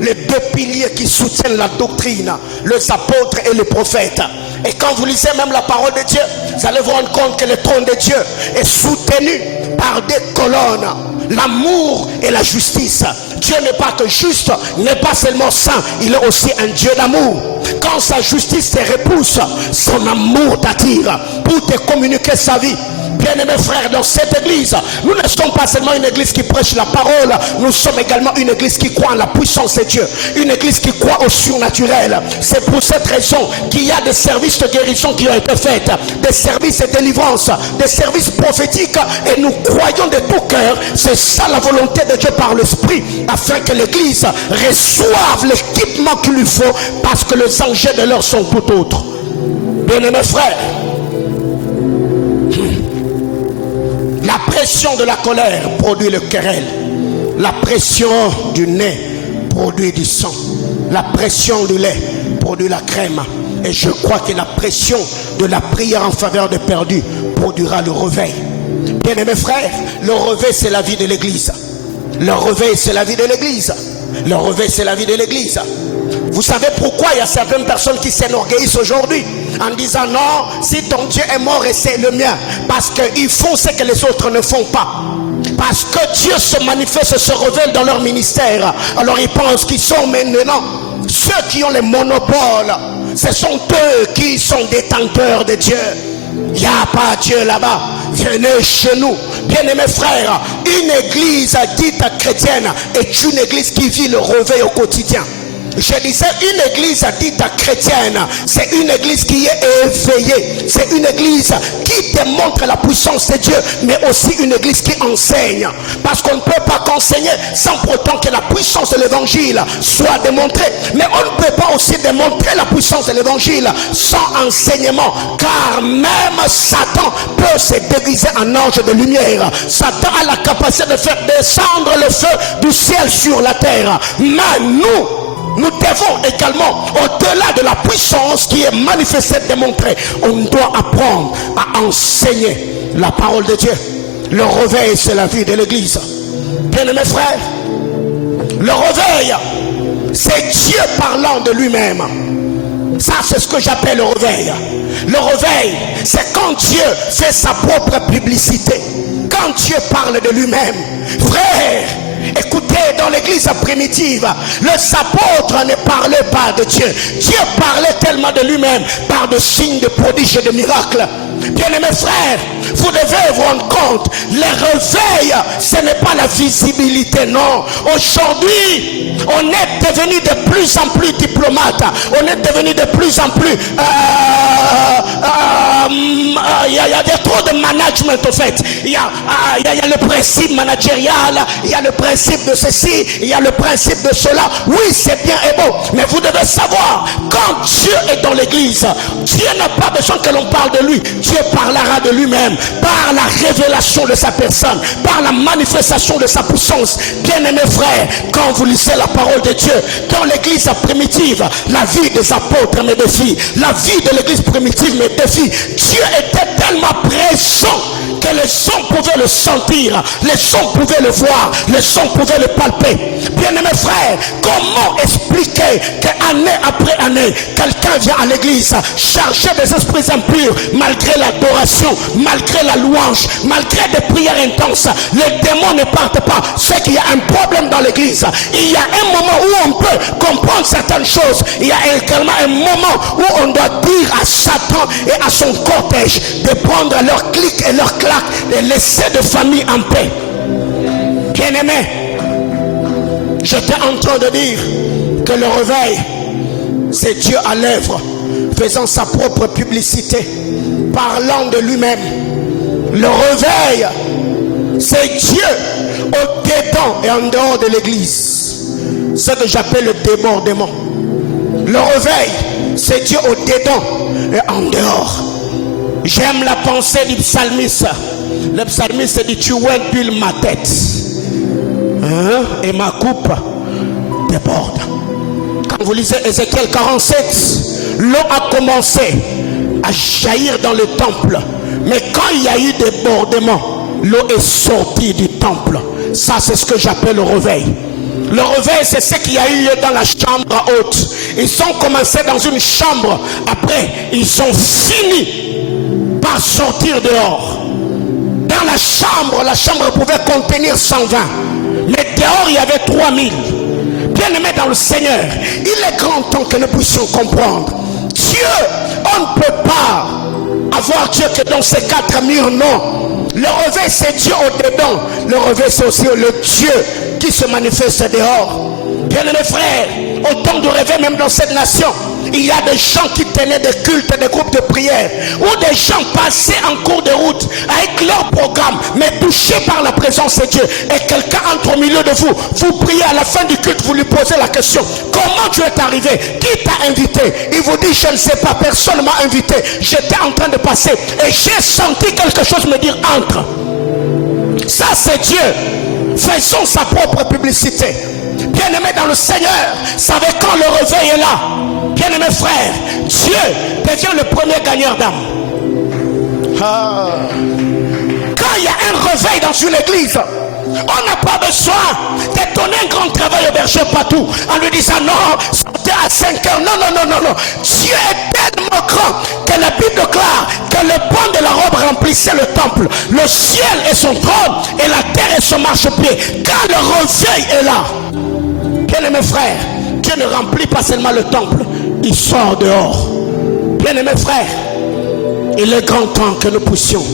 Les deux piliers qui soutiennent la doctrine, les apôtres et les prophètes. Et quand vous lisez même la parole de Dieu, vous allez vous rendre compte que le trône de Dieu est soutenu par des colonnes. L'amour et la justice. Dieu n'est pas que juste, n'est pas seulement saint, il est aussi un Dieu d'amour. Quand sa justice te repousse, son amour t'attire pour te communiquer sa vie. Bien-aimés frères, dans cette église, nous ne sommes pas seulement une église qui prêche la parole, nous sommes également une église qui croit en la puissance de Dieu, une église qui croit au surnaturel. C'est pour cette raison qu'il y a des services de guérison qui ont été faits, des services de délivrance, des services prophétiques, et nous croyons de tout cœur, c'est ça la volonté de Dieu par l'Esprit, afin que l'église reçoive l'équipement qu'il lui faut, parce que les enjeux de l'heure sont tout autres. Bien-aimés frères, la pression de la colère produit le querelle. La pression du nez produit du sang. La pression du lait produit la crème. Et je crois que la pression de la prière en faveur des perdus produira le réveil. Bien-aimés frères, le réveil c'est la vie de l'église. Le réveil c'est la vie de l'église. Le réveil c'est la vie de l'église. Vous savez pourquoi il y a certaines personnes qui s'enorgueillissent aujourd'hui en disant non, si ton Dieu est mort et c'est le mien, parce qu'ils font ce que les autres ne font pas, parce que Dieu se manifeste, se révèle dans leur ministère. Alors ils pensent qu'ils sont maintenant ceux qui ont les monopoles. Ce sont eux qui sont détenteurs de Dieu. Il n'y a pas Dieu là-bas. Venez chez nous. Bien-aimés frères, une église dite chrétienne est une église qui vit le réveil au quotidien. Je disais, une église dite chrétienne, c'est une église qui est éveillée. C'est une église qui démontre la puissance de Dieu, mais aussi une église qui enseigne. Parce qu'on ne peut pas qu'enseigner sans pour autant que la puissance de l'évangile soit démontrée. Mais on ne peut pas aussi démontrer la puissance de l'évangile sans enseignement. Car même Satan peut se déguiser en ange de lumière. Satan a la capacité de faire descendre le feu du ciel sur la terre. Mais nous devons également, au-delà de la puissance qui est manifestée, démontrée, on doit apprendre à enseigner la parole de Dieu. Le réveil, c'est la vie de l'église. Bien-aimés frères, le réveil, c'est Dieu parlant de lui-même. Ça, c'est ce que j'appelle le réveil. Le réveil, c'est quand Dieu fait sa propre publicité. Quand Dieu parle de lui-même. Frère, écoutez, dans l'église primitive, les apôtres ne parlaient pas de Dieu. Dieu parlait tellement de lui-même par de signes, de prodiges et de miracles. Bien-aimés frères, vous devez vous rendre compte, le réveil, ce n'est pas la visibilité, non. Aujourd'hui, on est devenu de plus en plus diplomate, on est devenu de plus en plus... il y a trop de management, en fait. Il y a le principe managérial, il y a le principe de ceci, il y a le principe de cela. Oui, c'est bien et beau, mais vous devez savoir, quand Dieu est dans l'église, Dieu n'a pas besoin que l'on parle de lui. Dieu parlera de lui-même par la révélation de sa personne, par la manifestation de sa puissance. Bien-aimés frères, quand vous lisez la parole de Dieu dans l'église primitive, la vie des apôtres me défie, la vie de l'église primitive me défie. Dieu était tellement présent que les hommes pouvaient le sentir, les hommes pouvaient le voir, les hommes pouvaient le palper. Bien-aimés frères, comment expliquer qu'année après année, quelqu'un vient à l'église chargé des esprits impurs, malgré l'adoration, malgré la louange, malgré des prières intenses, les démons ne partent pas. C'est qu'il y a un problème dans l'église. Il y a un moment où on peut comprendre certaines choses. Il y a également un moment où on doit dire à Satan et à son cortège de prendre leurs clics et leurs claques et laisser de famille en paix. Bien-aimé, j'étais en train de dire que le réveil, c'est Dieu à l'œuvre, faisant sa propre publicité, parlant de lui-même. Le réveil, c'est Dieu au-dedans et en dehors de l'église. Ce que j'appelle le débordement. Le réveil, c'est Dieu au-dedans et en dehors. J'aime la pensée du psalmiste. Le psalmiste dit: tu empiles ma tête, hein, et ma coupe déborde. Quand vous lisez Ézéchiel 47, l'eau a commencé à jaillir dans le temple, mais quand il y a eu débordement, l'eau est sortie du temple. Ça, c'est ce que j'appelle le réveil. Le réveil, c'est ce qu'il y a eu dans la chambre haute. Ils ont commencé dans une chambre, après ils ont fini par sortir dehors. Dans la chambre pouvait contenir 120, mais dehors il y avait 3000. Bien-aimés dans le Seigneur, il est grand temps que nous puissions comprendre. Dieu, on ne peut pas avoir Dieu que dans ces quatre murs, non. Le réveil, c'est Dieu au-dedans. Le réveil, c'est aussi le Dieu qui se manifeste dehors. Bien-aimés frères, au temps du réveil, même dans cette nation, il y a des gens qui tenaient des cultes, des groupes de prière, ou des gens passaient en cours de route avec leur programme, mais touchés par la présence de Dieu. Et quelqu'un entre au milieu de vous, vous priez, à la fin du culte, vous lui posez la question: comment tu es arrivé? Qui t'a invité? Il vous dit: je ne sais pas, personne ne m'a invité. J'étais en train de passer et j'ai senti quelque chose me dire: entre. Ça, c'est Dieu faisant sa propre publicité. Bien-aimés dans le Seigneur, savez quand le réveil est là, bien-aimés frères, Dieu devient le premier gagneur d'âme. Quand il y a un réveil dans une église, on n'a pas besoin de donner un grand travail au berger partout en lui disant: non, sortez à 5 heures. Non. Dieu est tellement grand que la Bible déclare que le pan de la robe remplissait le temple. Le ciel est son trône et la terre est son marchepied. Quand le réveil est là, bien-aimés frères, Dieu ne remplit pas seulement le temple, il sort dehors. Bien-aimés frères, il est grand temps que nous puissions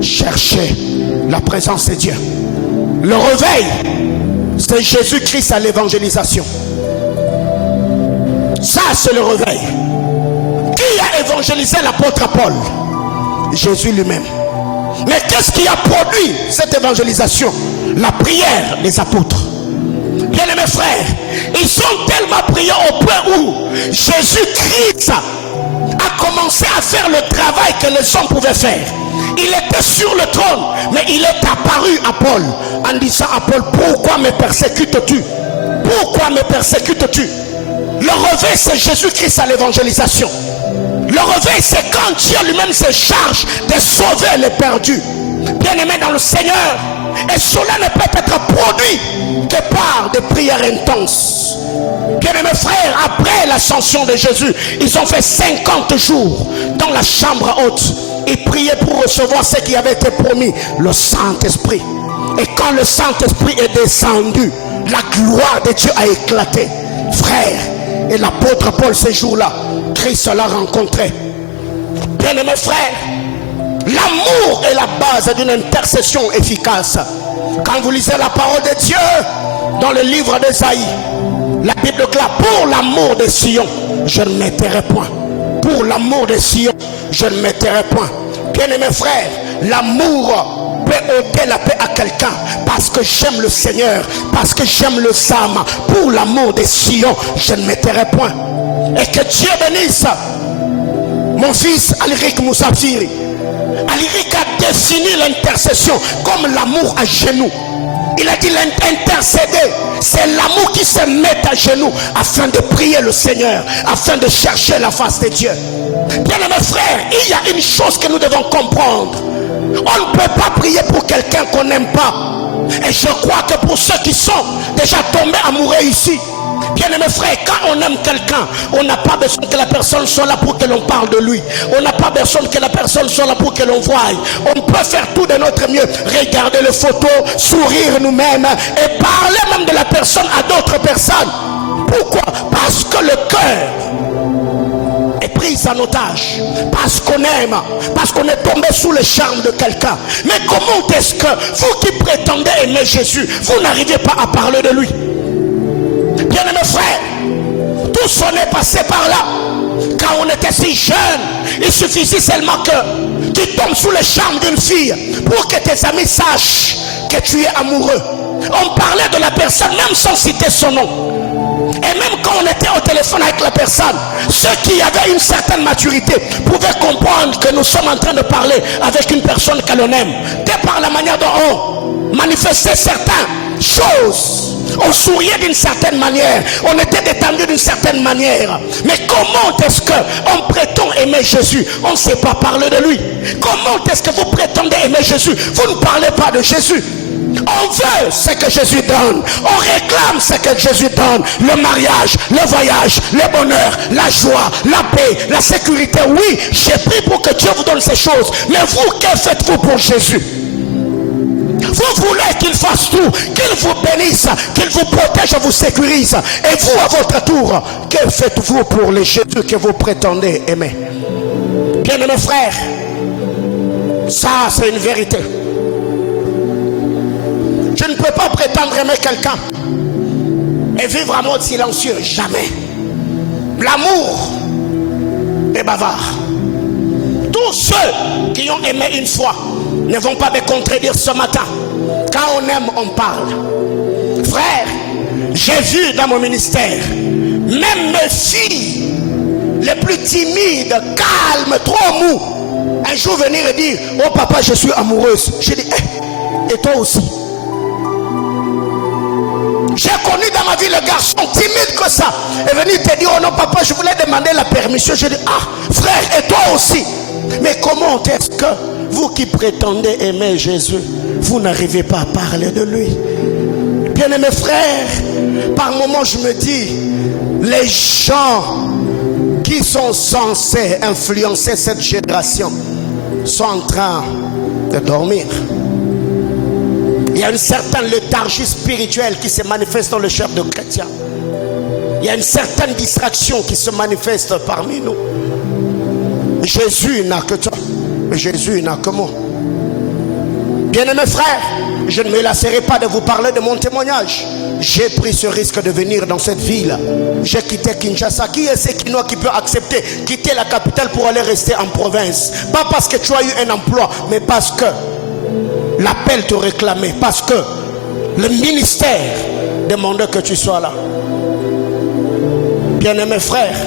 chercher la présence de Dieu. Le réveil, c'est Jésus-Christ à l'évangélisation. Ça, c'est le réveil. Qui a évangélisé l'apôtre Paul? Jésus lui-même. Mais qu'est-ce qui a produit cette évangélisation? La prière des apôtres. Bien-aimés frères, ils ont tellement prié au point où Jésus-Christ a commencé à faire le travail que les hommes pouvaient faire. Il était sur le trône, mais il est apparu à Paul en disant à Paul: pourquoi me persécutes-tu? Pourquoi me persécutes-tu? Le réveil, c'est Jésus-Christ à l'évangélisation. Le réveil, c'est quand Dieu lui-même se charge de sauver les perdus. Bien-aimés dans le Seigneur, et cela ne peut être produit que par des prières intenses. Bien-aimés frères, après l'ascension de Jésus, ils ont fait 50 jours dans la chambre haute. Ils priaient pour recevoir ce qui avait été promis, le Saint-Esprit. Et quand le Saint-Esprit est descendu, la gloire de Dieu a éclaté. Frères, et l'apôtre Paul, ces jours-là, Christ l'a rencontré. Bien-aimés frères, l'amour est la base d'une intercession efficace. Quand vous lisez la parole de Dieu dans le livre d'Ésaïe, la Bible déclare: pour l'amour de Sion, je ne m'étairai point. Pour l'amour de Sion, je ne m'étairai point. Bien-aimés frères, l'amour peut ôter la paix à quelqu'un parce que j'aime le Seigneur, parce que j'aime le Sam. Pour l'amour de Sion, je ne m'étairai point. Et que Dieu bénisse mon fils Aliric Moussafiri. Aliric a défini l'intercession comme l'amour à genoux. Il a dit l'intercéder, c'est l'amour qui se met à genoux afin de prier le Seigneur, afin de chercher la face de Dieu. Bien-aimés frères, il y a une chose que nous devons comprendre. On ne peut pas prier pour quelqu'un qu'on n'aime pas. Et je crois que pour ceux qui sont déjà tombés amoureux ici, bien-aimés frères, quand on aime quelqu'un, on n'a pas besoin que la personne soit là pour que l'on parle de lui. On n'a pas besoin que la personne soit là pour que l'on voie. On peut faire tout de notre mieux. Regarder les photos, sourire nous-mêmes et parler même de la personne à d'autres personnes. Pourquoi? Parce que le cœur est pris en otage. Parce qu'on aime. Parce qu'on est tombé sous le charme de quelqu'un. Mais comment est-ce que vous qui prétendez aimer Jésus, vous n'arrivez pas à parler de lui? Bien-aimés frères, tout ça est passé par là. Quand on était si jeune, il suffisait seulement que tu tombes sous le charme d'une fille pour que tes amis sachent que tu es amoureux. On parlait de la personne même sans citer son nom. Et même quand on était au téléphone avec la personne, ceux qui avaient une certaine maturité pouvaient comprendre que nous sommes en train de parler avec une personne que l'on aime. Que par la manière dont on manifestait certaines choses. On souriait d'une certaine manière, on était détendu d'une certaine manière. Mais comment est-ce qu'on prétend aimer Jésus? On ne sait pas parler de lui. Comment est-ce que vous prétendez aimer Jésus? Vous ne parlez pas de Jésus. On veut ce que Jésus donne, on réclame ce que Jésus donne: le mariage, le voyage, le bonheur, la joie, la paix, la sécurité. Oui, j'ai pris pour que Dieu vous donne ces choses. Mais vous, que faites-vous pour Jésus? Vous voulez qu'il fasse tout, qu'il vous bénisse, qu'il vous protège, vous sécurise. Et vous, à votre tour, que faites-vous pour les Jésus que vous prétendez aimer? Bien-aimés frères, ça c'est une vérité. Je ne peux pas prétendre aimer quelqu'un et vivre en mode silencieux. Jamais. L'amour est bavard. Tous ceux qui ont aimé une fois ne vont pas me contredire ce matin. Quand on aime, on parle. Frère, j'ai vu dans mon ministère, même mes filles les plus timides, calmes, trop mous, un jour venir et dire: oh papa, je suis amoureuse. J'ai dit: et toi aussi? J'ai connu dans ma vie le garçon timide que ça est venu te dire: oh non papa, je voulais demander la permission. J'ai dit: ah frère, et toi aussi? Mais comment est-ce que vous qui prétendez aimer Jésus, vous n'arrivez pas à parler de lui? Bien-aimés frères, par moments je me dis, les gens qui sont censés influencer cette génération sont en train de dormir. Il y a une certaine léthargie spirituelle qui se manifeste dans le cœur de chrétiens. Il y a une certaine distraction qui se manifeste parmi nous. Jésus n'a que toi, Jésus n'a que moi. Bien-aimés frères, Je ne me lasserai pas de vous parler de mon témoignage. J'ai pris ce risque de venir dans cette ville. J'ai quitté Kinshasa. Qui est ce Kinois qui peut accepter quitter la capitale pour aller rester en province? Pas parce que tu as eu un emploi, mais parce que l'appel te réclamait, parce que le ministère demandait que tu sois là. Bien-aimés frères,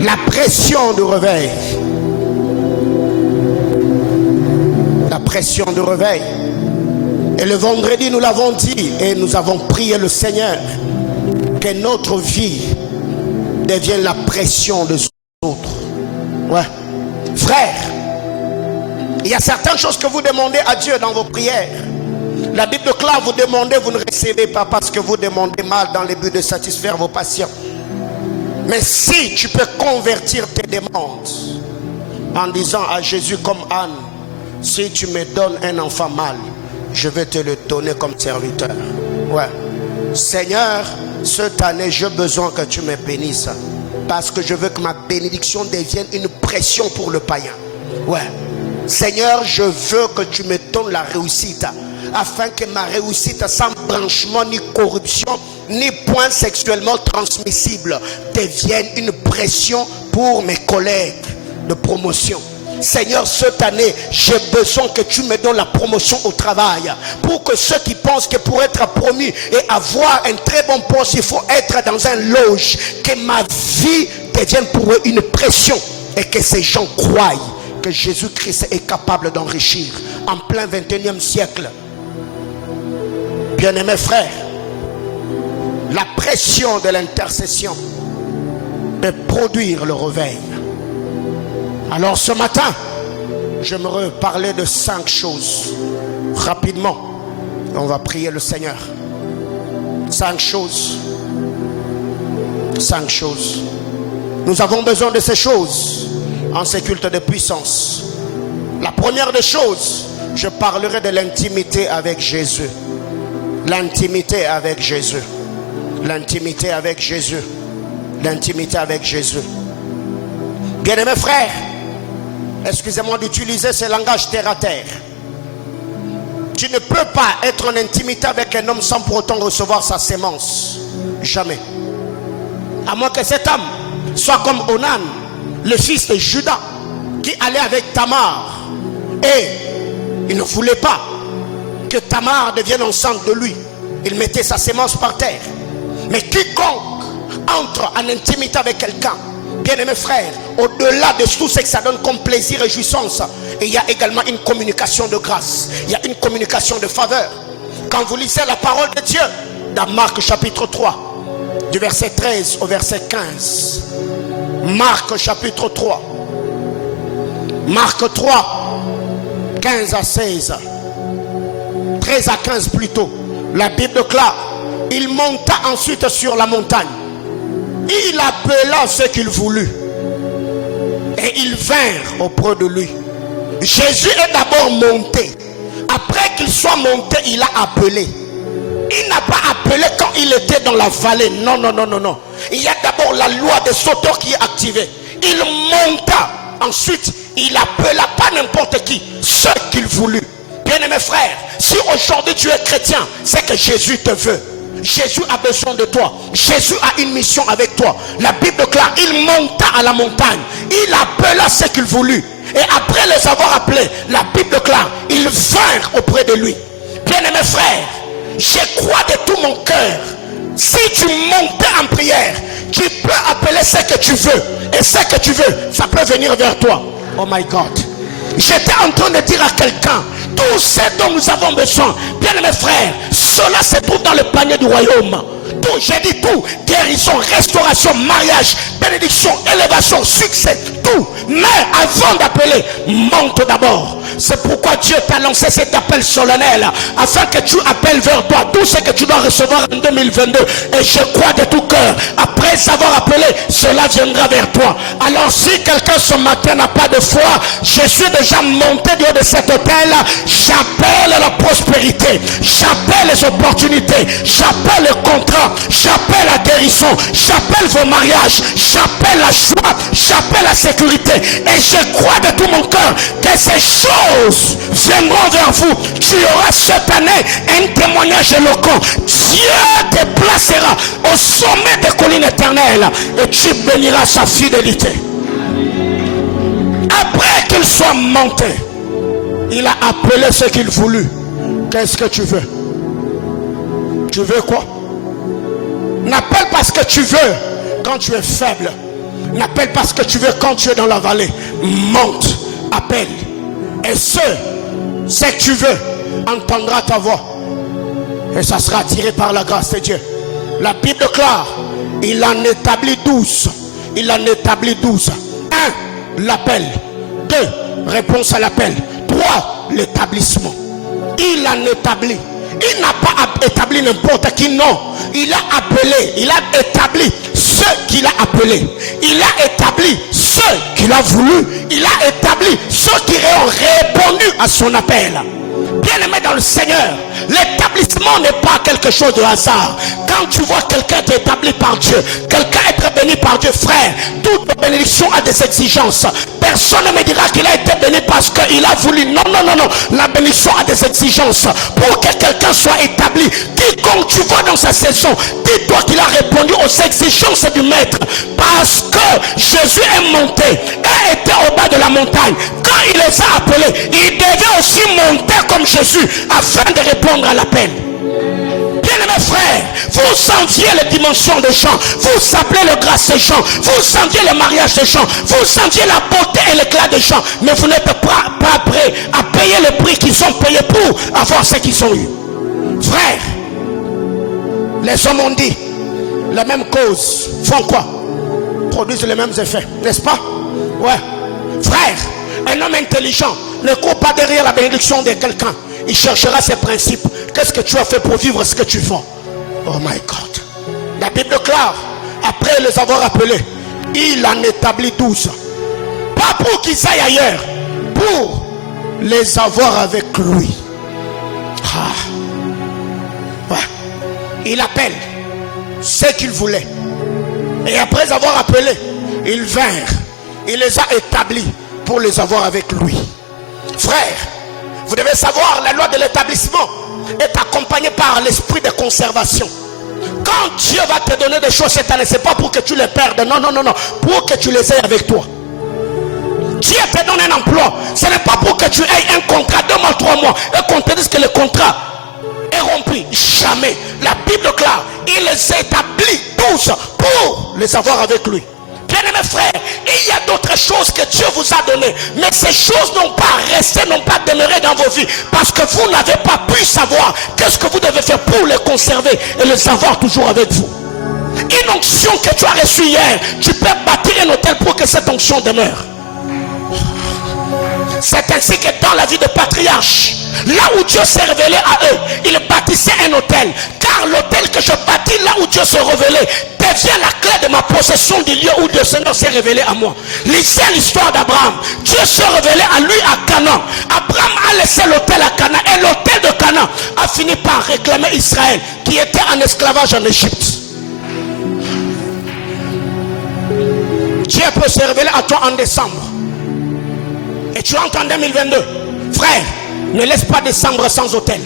la pression de réveil. La pression de réveil. Et le vendredi, nous l'avons dit et nous avons prié le Seigneur que notre vie devienne la pression des autres. Ouais. Frère, il y a certaines choses que vous demandez à Dieu dans vos prières. La Bible déclare, vous demandez, vous ne recevez pas parce que vous demandez mal dans le but de satisfaire vos passions. Mais si tu peux convertir tes demandes en disant à Jésus comme Anne, si tu me donnes un enfant mâle, je vais te le donner comme serviteur. Ouais. Seigneur, cette année, j'ai besoin que tu me bénisses. Parce que je veux que ma bénédiction devienne une pression pour le païen. Ouais. Seigneur, je veux que tu me donnes la réussite. Afin que ma réussite sans branchement ni corruption, ni point sexuellement transmissible, devienne une pression pour mes collègues de promotion. Seigneur, cette année, j'ai besoin que tu me donnes la promotion au travail. Pour que ceux qui pensent que pour être promu et avoir un très bon poste, il faut être dans un loge. Que ma vie devienne pour eux une pression. Et que ces gens croient que Jésus-Christ est capable d'enrichir en plein 21e siècle. Bien-aimés frères, la pression de l'intercession peut produire le réveil. Alors ce matin, j'aimerais parler de 5 choses. Rapidement, on va prier le Seigneur. 5 choses. 5 choses. Nous avons besoin de ces choses en ce culte de puissance. La première des choses, je parlerai de l'intimité avec Jésus. L'intimité avec Jésus. L'intimité avec Jésus. L'intimité avec Jésus. Bien-aimés frères, excusez-moi d'utiliser ce langage terre à terre. Tu ne peux pas être en intimité avec un homme sans pour autant recevoir sa sémence. Jamais. À moins que cet homme soit comme Onan, le fils de Judas, qui allait avec Tamar. Et il ne voulait pas que Tamar devienne enceinte de lui. Il mettait sa sémence par terre. Mais quiconque entre en intimité avec quelqu'un, bien-aimés frères, au-delà de tout ce que ça donne comme plaisir et jouissance, il y a également une communication de grâce. Il y a une communication de faveur. Quand vous lisez la parole de Dieu, dans Marc chapitre 3, du verset 13 au verset 15. Marc chapitre 3. Marc 3, 15 à 16. 13 à 15 plutôt. La Bible déclare, il monta ensuite sur la montagne. Il appela ceux qu'il voulut. Et ils vinrent auprès de lui. Jésus est d'abord monté. Après qu'il soit monté, il a appelé. Il n'a pas appelé quand il était dans la vallée. Non, non, non, non, non. Il y a d'abord la loi des sauteurs qui est activée. Il monta. Ensuite, il appela pas n'importe qui, ceux qu'il voulut. Bien-aimés frères, si aujourd'hui tu es chrétien, c'est que Jésus te veut. Jésus a besoin de toi. Jésus a une mission avec toi. La Bible déclare, il monta à la montagne. Il appela ceux qu'il voulut. Et après les avoir appelés, la Bible déclare, ils vinrent auprès de lui. Bien-aimés frères, je crois de tout mon cœur, si tu montais en prière, tu peux appeler ce que tu veux. Et ce que tu veux, ça peut venir vers toi. Oh my God. J'étais en train de dire à quelqu'un, tout ce dont nous avons besoin, bien mes frères, cela se trouve dans le panier du royaume. Tout, j'ai dit tout, guérison, restauration, mariage, bénédiction, élévation, succès, tout. Mais avant d'appeler, monte d'abord. C'est pourquoi Dieu t'a lancé cet appel solennel, afin que tu appelles vers toi tout ce que tu dois recevoir en 2022. Et je crois de tout cœur, après avoir appelé, cela viendra vers toi. Alors si quelqu'un ce matin n'a pas de foi, je suis déjà monté du haut de cet hôtel, j'appelle la prospérité, j'appelle les opportunités, j'appelle le contrat, j'appelle la guérison, j'appelle vos mariages, j'appelle la joie, j'appelle la sécurité. Et je crois de tout mon cœur que ces choses choses viendront vers vous. Tu auras cette année un témoignage éloquent. Dieu te placera au sommet des collines éternelles et tu béniras sa fidélité. Après qu'il soit monté, il a appelé ce qu'il voulut. Qu'est-ce que tu veux? Tu veux quoi? N'appelle pas ce que tu veux quand tu es faible. N'appelle pas ce que tu veux quand tu es dans la vallée. Monte, appelle. Et ce que tu veux entendra ta voix. Et ça sera attiré par la grâce de Dieu. La Bible déclare, il en établit 12. Il en établit 12. 1, l'appel. 2, réponse à l'appel. 3, l'établissement. Il en établit. Il n'a pas établi n'importe qui, non. Il a appelé, il a établi ceux qu'il a appelés. Il a établi ceux qu'il a voulu. Il a établi ceux qui ont répondu à son appel. Bien-aimé dans le Seigneur, l'établissement n'est pas quelque chose de hasard. Quand tu vois quelqu'un être établi par Dieu, quelqu'un être béni par Dieu, frère, toute bénédiction a des exigences. Personne ne me dira qu'il a été béni parce qu'il a voulu. Non, non, non, non. La bénédiction a des exigences. Pour que quelqu'un soit établi, quiconque tu vois dans sa saison, dis-toi qu'il a répondu aux exigences du maître. Parce que Jésus est monté et était au bas de la montagne. Quand il les a appelés, il devait aussi monter comme Jésus afin de répondre à l'appel. Bien-aimés frères, vous sentiez les dimensions des gens, vous appelez le grâce des gens, vous sentiez le mariage des gens, vous sentiez la beauté et l'éclat des gens, mais vous n'êtes pas prêts à payer le prix qu'ils ont payé pour avoir ce qu'ils ont eu. Frères, les hommes ont dit, les mêmes causes font quoi? Produisent les mêmes effets, n'est-ce pas? Ouais. Frère, un homme intelligent ne court pas derrière la bénédiction de quelqu'un. Il cherchera ses principes. Qu'est-ce que tu as fait pour vivre ce que tu fais? Oh my God. La Bible déclare, après les avoir appelés, il en établit 12. Pas pour qu'ils aillent ailleurs, pour les avoir avec lui. Ouais. Il appelle ce qu'il voulait. Et après avoir appelé, ils vinrent. Il les a établis pour les avoir avec lui. Frère, vous devez savoir, la loi de l'établissement est accompagnée par l'esprit de conservation. Quand Dieu va te donner des choses cette année, ce n'est pas pour que tu les perdes. Non, non, non, non. Pour que tu les aies avec toi. Dieu te donne un emploi. Ce n'est pas pour que tu aies un contrat 2 mois, 3 mois et qu'on te dise que le contrat est rempli. Jamais. La Bible déclare, il les a établis 12 pour les avoir avec lui. Bien-aimés frères, il y a d'autres choses que Dieu vous a données, mais ces choses n'ont pas resté, n'ont pas demeuré dans vos vies, parce que vous n'avez pas pu savoir qu'est-ce que vous devez faire pour les conserver et les avoir toujours avec vous. Une onction que tu as reçue hier, tu peux bâtir un hôtel pour que cette onction demeure. C'est ainsi que dans la vie de patriarche, là où Dieu s'est révélé à eux, ils bâtissaient un hôtel. Car l'hôtel que je bâtis là où Dieu s'est révélé devient la clé de ma possession du lieu où le Seigneur s'est révélé à moi. Lisez l'histoire d'Abraham. Dieu s'est révélé à lui à Canaan. Abraham a laissé l'hôtel à Canaan. Et l'hôtel de Canaan a fini par réclamer Israël qui était en esclavage en Égypte. Dieu peut se révéler à toi en décembre. Et tu entres en 2022. Frère, ne laisse pas décembre sans hôtel.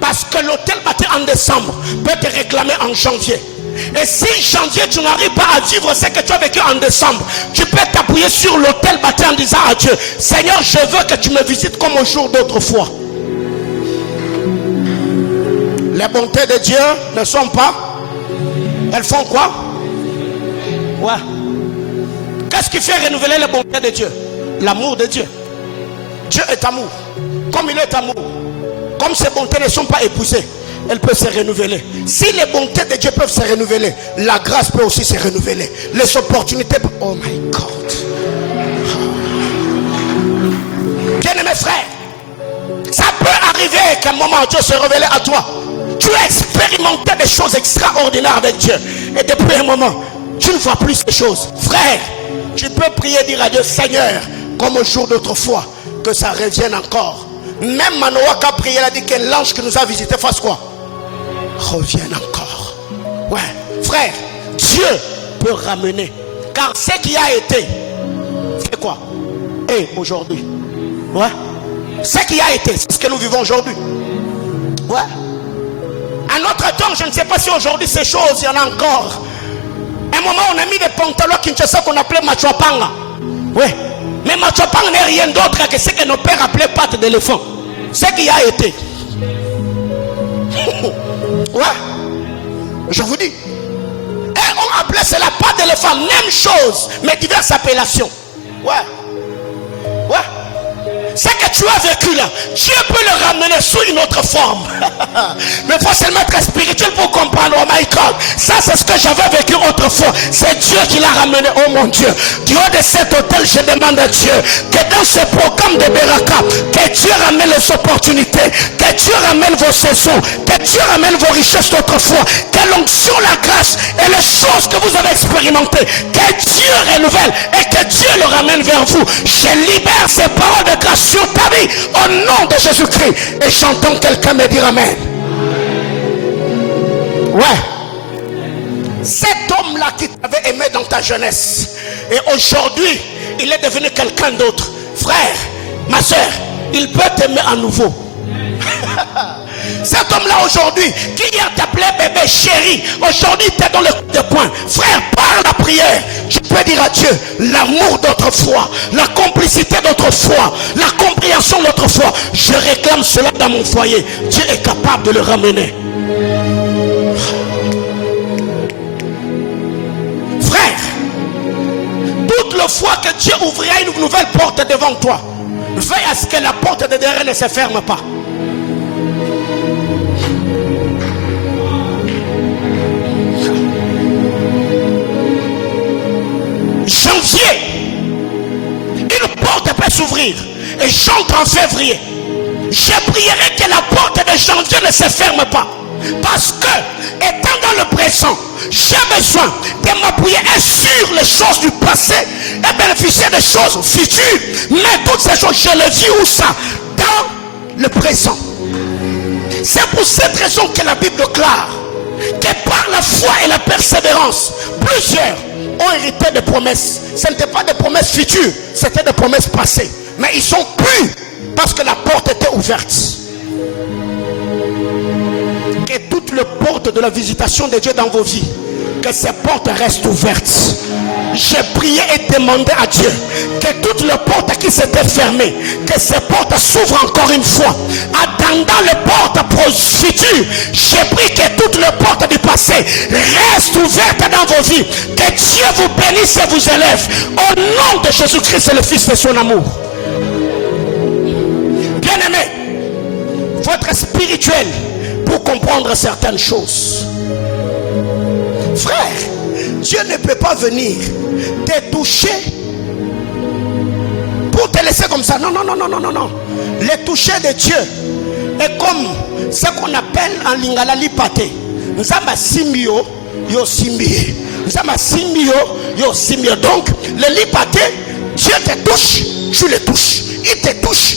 Parce que l'hôtel bâti en décembre peut te réclamer en janvier. Et si janvier tu n'arrives pas à vivre ce que tu as vécu en décembre, tu peux t'appuyer sur l'hôtel bâti en disant à Dieu, Seigneur, je veux que tu me visites comme au jour d'autrefois. Les bontés de Dieu ne sont pas. Elles font quoi? Ouais. Qu'est-ce qui fait renouveler les bontés de Dieu? L'amour de Dieu. Dieu est amour. Comme il est amour, comme ses bontés ne sont pas épousées, elles peuvent se renouveler. Si les bontés de Dieu peuvent se renouveler, la grâce peut aussi se renouveler. Les opportunités. Oh my God. Bien-aimé frère, ça peut arriver qu'à un moment Dieu se révèle à toi. Tu as expérimenté des choses extraordinaires avec Dieu. Et depuis un moment, tu ne vois plus ces choses. Frère, tu peux prier, dire à Dieu, Seigneur, comme au jour d'autrefois, que ça revienne encore. Même Manoah qui a prié, il a dit que l'ange qui nous a visité fasse quoi? Revienne encore. Ouais, frère, Dieu peut ramener. Car ce qui a été, c'est quoi? Et aujourd'hui, ouais, Ce qui a été, c'est ce que nous vivons aujourd'hui. Ouais. À notre temps, je ne sais pas si aujourd'hui ces choses, il y en a encore. À un moment, on a mis des pantalons Kinshasa qu'on appelait Machuapanga. Oui. Mais Machuapanga n'est rien d'autre que ce que nos pères appelaient pattes d'éléphant. Ce qui a été. Ouais. Je vous dis. Et on appelait cela pattes d'éléphant. Même chose, mais diverses appellations. Ouais. Ouais. Ce que tu as vécu là, Dieu peut le ramener sous une autre forme. Mais il faut seulement être spirituel pour comprendre. Oh my God, ça c'est ce que j'avais vécu autrefois. C'est Dieu qui l'a ramené. Oh mon Dieu, du haut de cet hôtel, je demande à Dieu que dans ce programme de Beraka, que Dieu ramène les opportunités, que Dieu ramène vos saisons, que Dieu ramène vos richesses d'autrefois, que l'onction, la grâce et les choses que vous avez expérimentées, que Dieu renouvelle et que Dieu le ramène vers vous. Je libère ces paroles de grâce sur ta vie au nom de Jésus-Christ. Et j'entends quelqu'un me dire amen. Ouais. Cet homme-là qui t'avait aimé dans ta jeunesse, et aujourd'hui, il est devenu quelqu'un d'autre. Frère, ma soeur, il peut t'aimer à nouveau. Cet homme-là aujourd'hui, qui hier t'appelait bébé chéri, aujourd'hui tu es dans le coup de poing. Frère, par la prière, je peux dire à Dieu, l'amour d'autrefois, la complicité d'autrefois, la compréhension d'autrefois, je réclame cela dans mon foyer. Dieu est capable de le ramener. Frère, toute la fois que Dieu ouvrira une nouvelle porte devant toi, veille à ce que la porte de derrière ne se ferme pas. Janvier, une porte peut s'ouvrir et j'entre en février. Je prierai que la porte de janvier ne se ferme pas, parce que étant dans le présent, j'ai besoin de m'appuyer sur les choses du passé et bénéficier des choses futures. Mais toutes ces choses, je les vis où ça? Dans le présent. C'est pour cette raison que la Bible déclare que par la foi et la persévérance, plusieurs ont hérité de promesses. Ce n'était pas des promesses futures, c'était des promesses passées. Mais ils sont plus parce que la porte était ouverte. Que toutes les portes de la visitation de Dieu dans vos vies, que ces portes restent ouvertes. J'ai prié et demandé à Dieu que toutes les portes qui s'étaient fermées, que ces portes s'ouvrent encore une fois. Attendant les portes futures, j'ai prié que toutes les portes du passé restent ouvertes dans vos vies. Que Dieu vous bénisse et vous élève. Au nom de Jésus-Christ, le Fils de son amour. Bien-aimé, il faut être spirituel pour comprendre certaines choses. Frère, Dieu ne peut pas venir te toucher pour te laisser comme ça. Non, non, non, non, non, non, non. Le toucher de Dieu est comme ce qu'on appelle en lingala lipate. Nzamba simbio yo simbie. Nzamba simbio yo simbie. Donc, le lipate, Dieu te touche, tu le touches. Il te touche.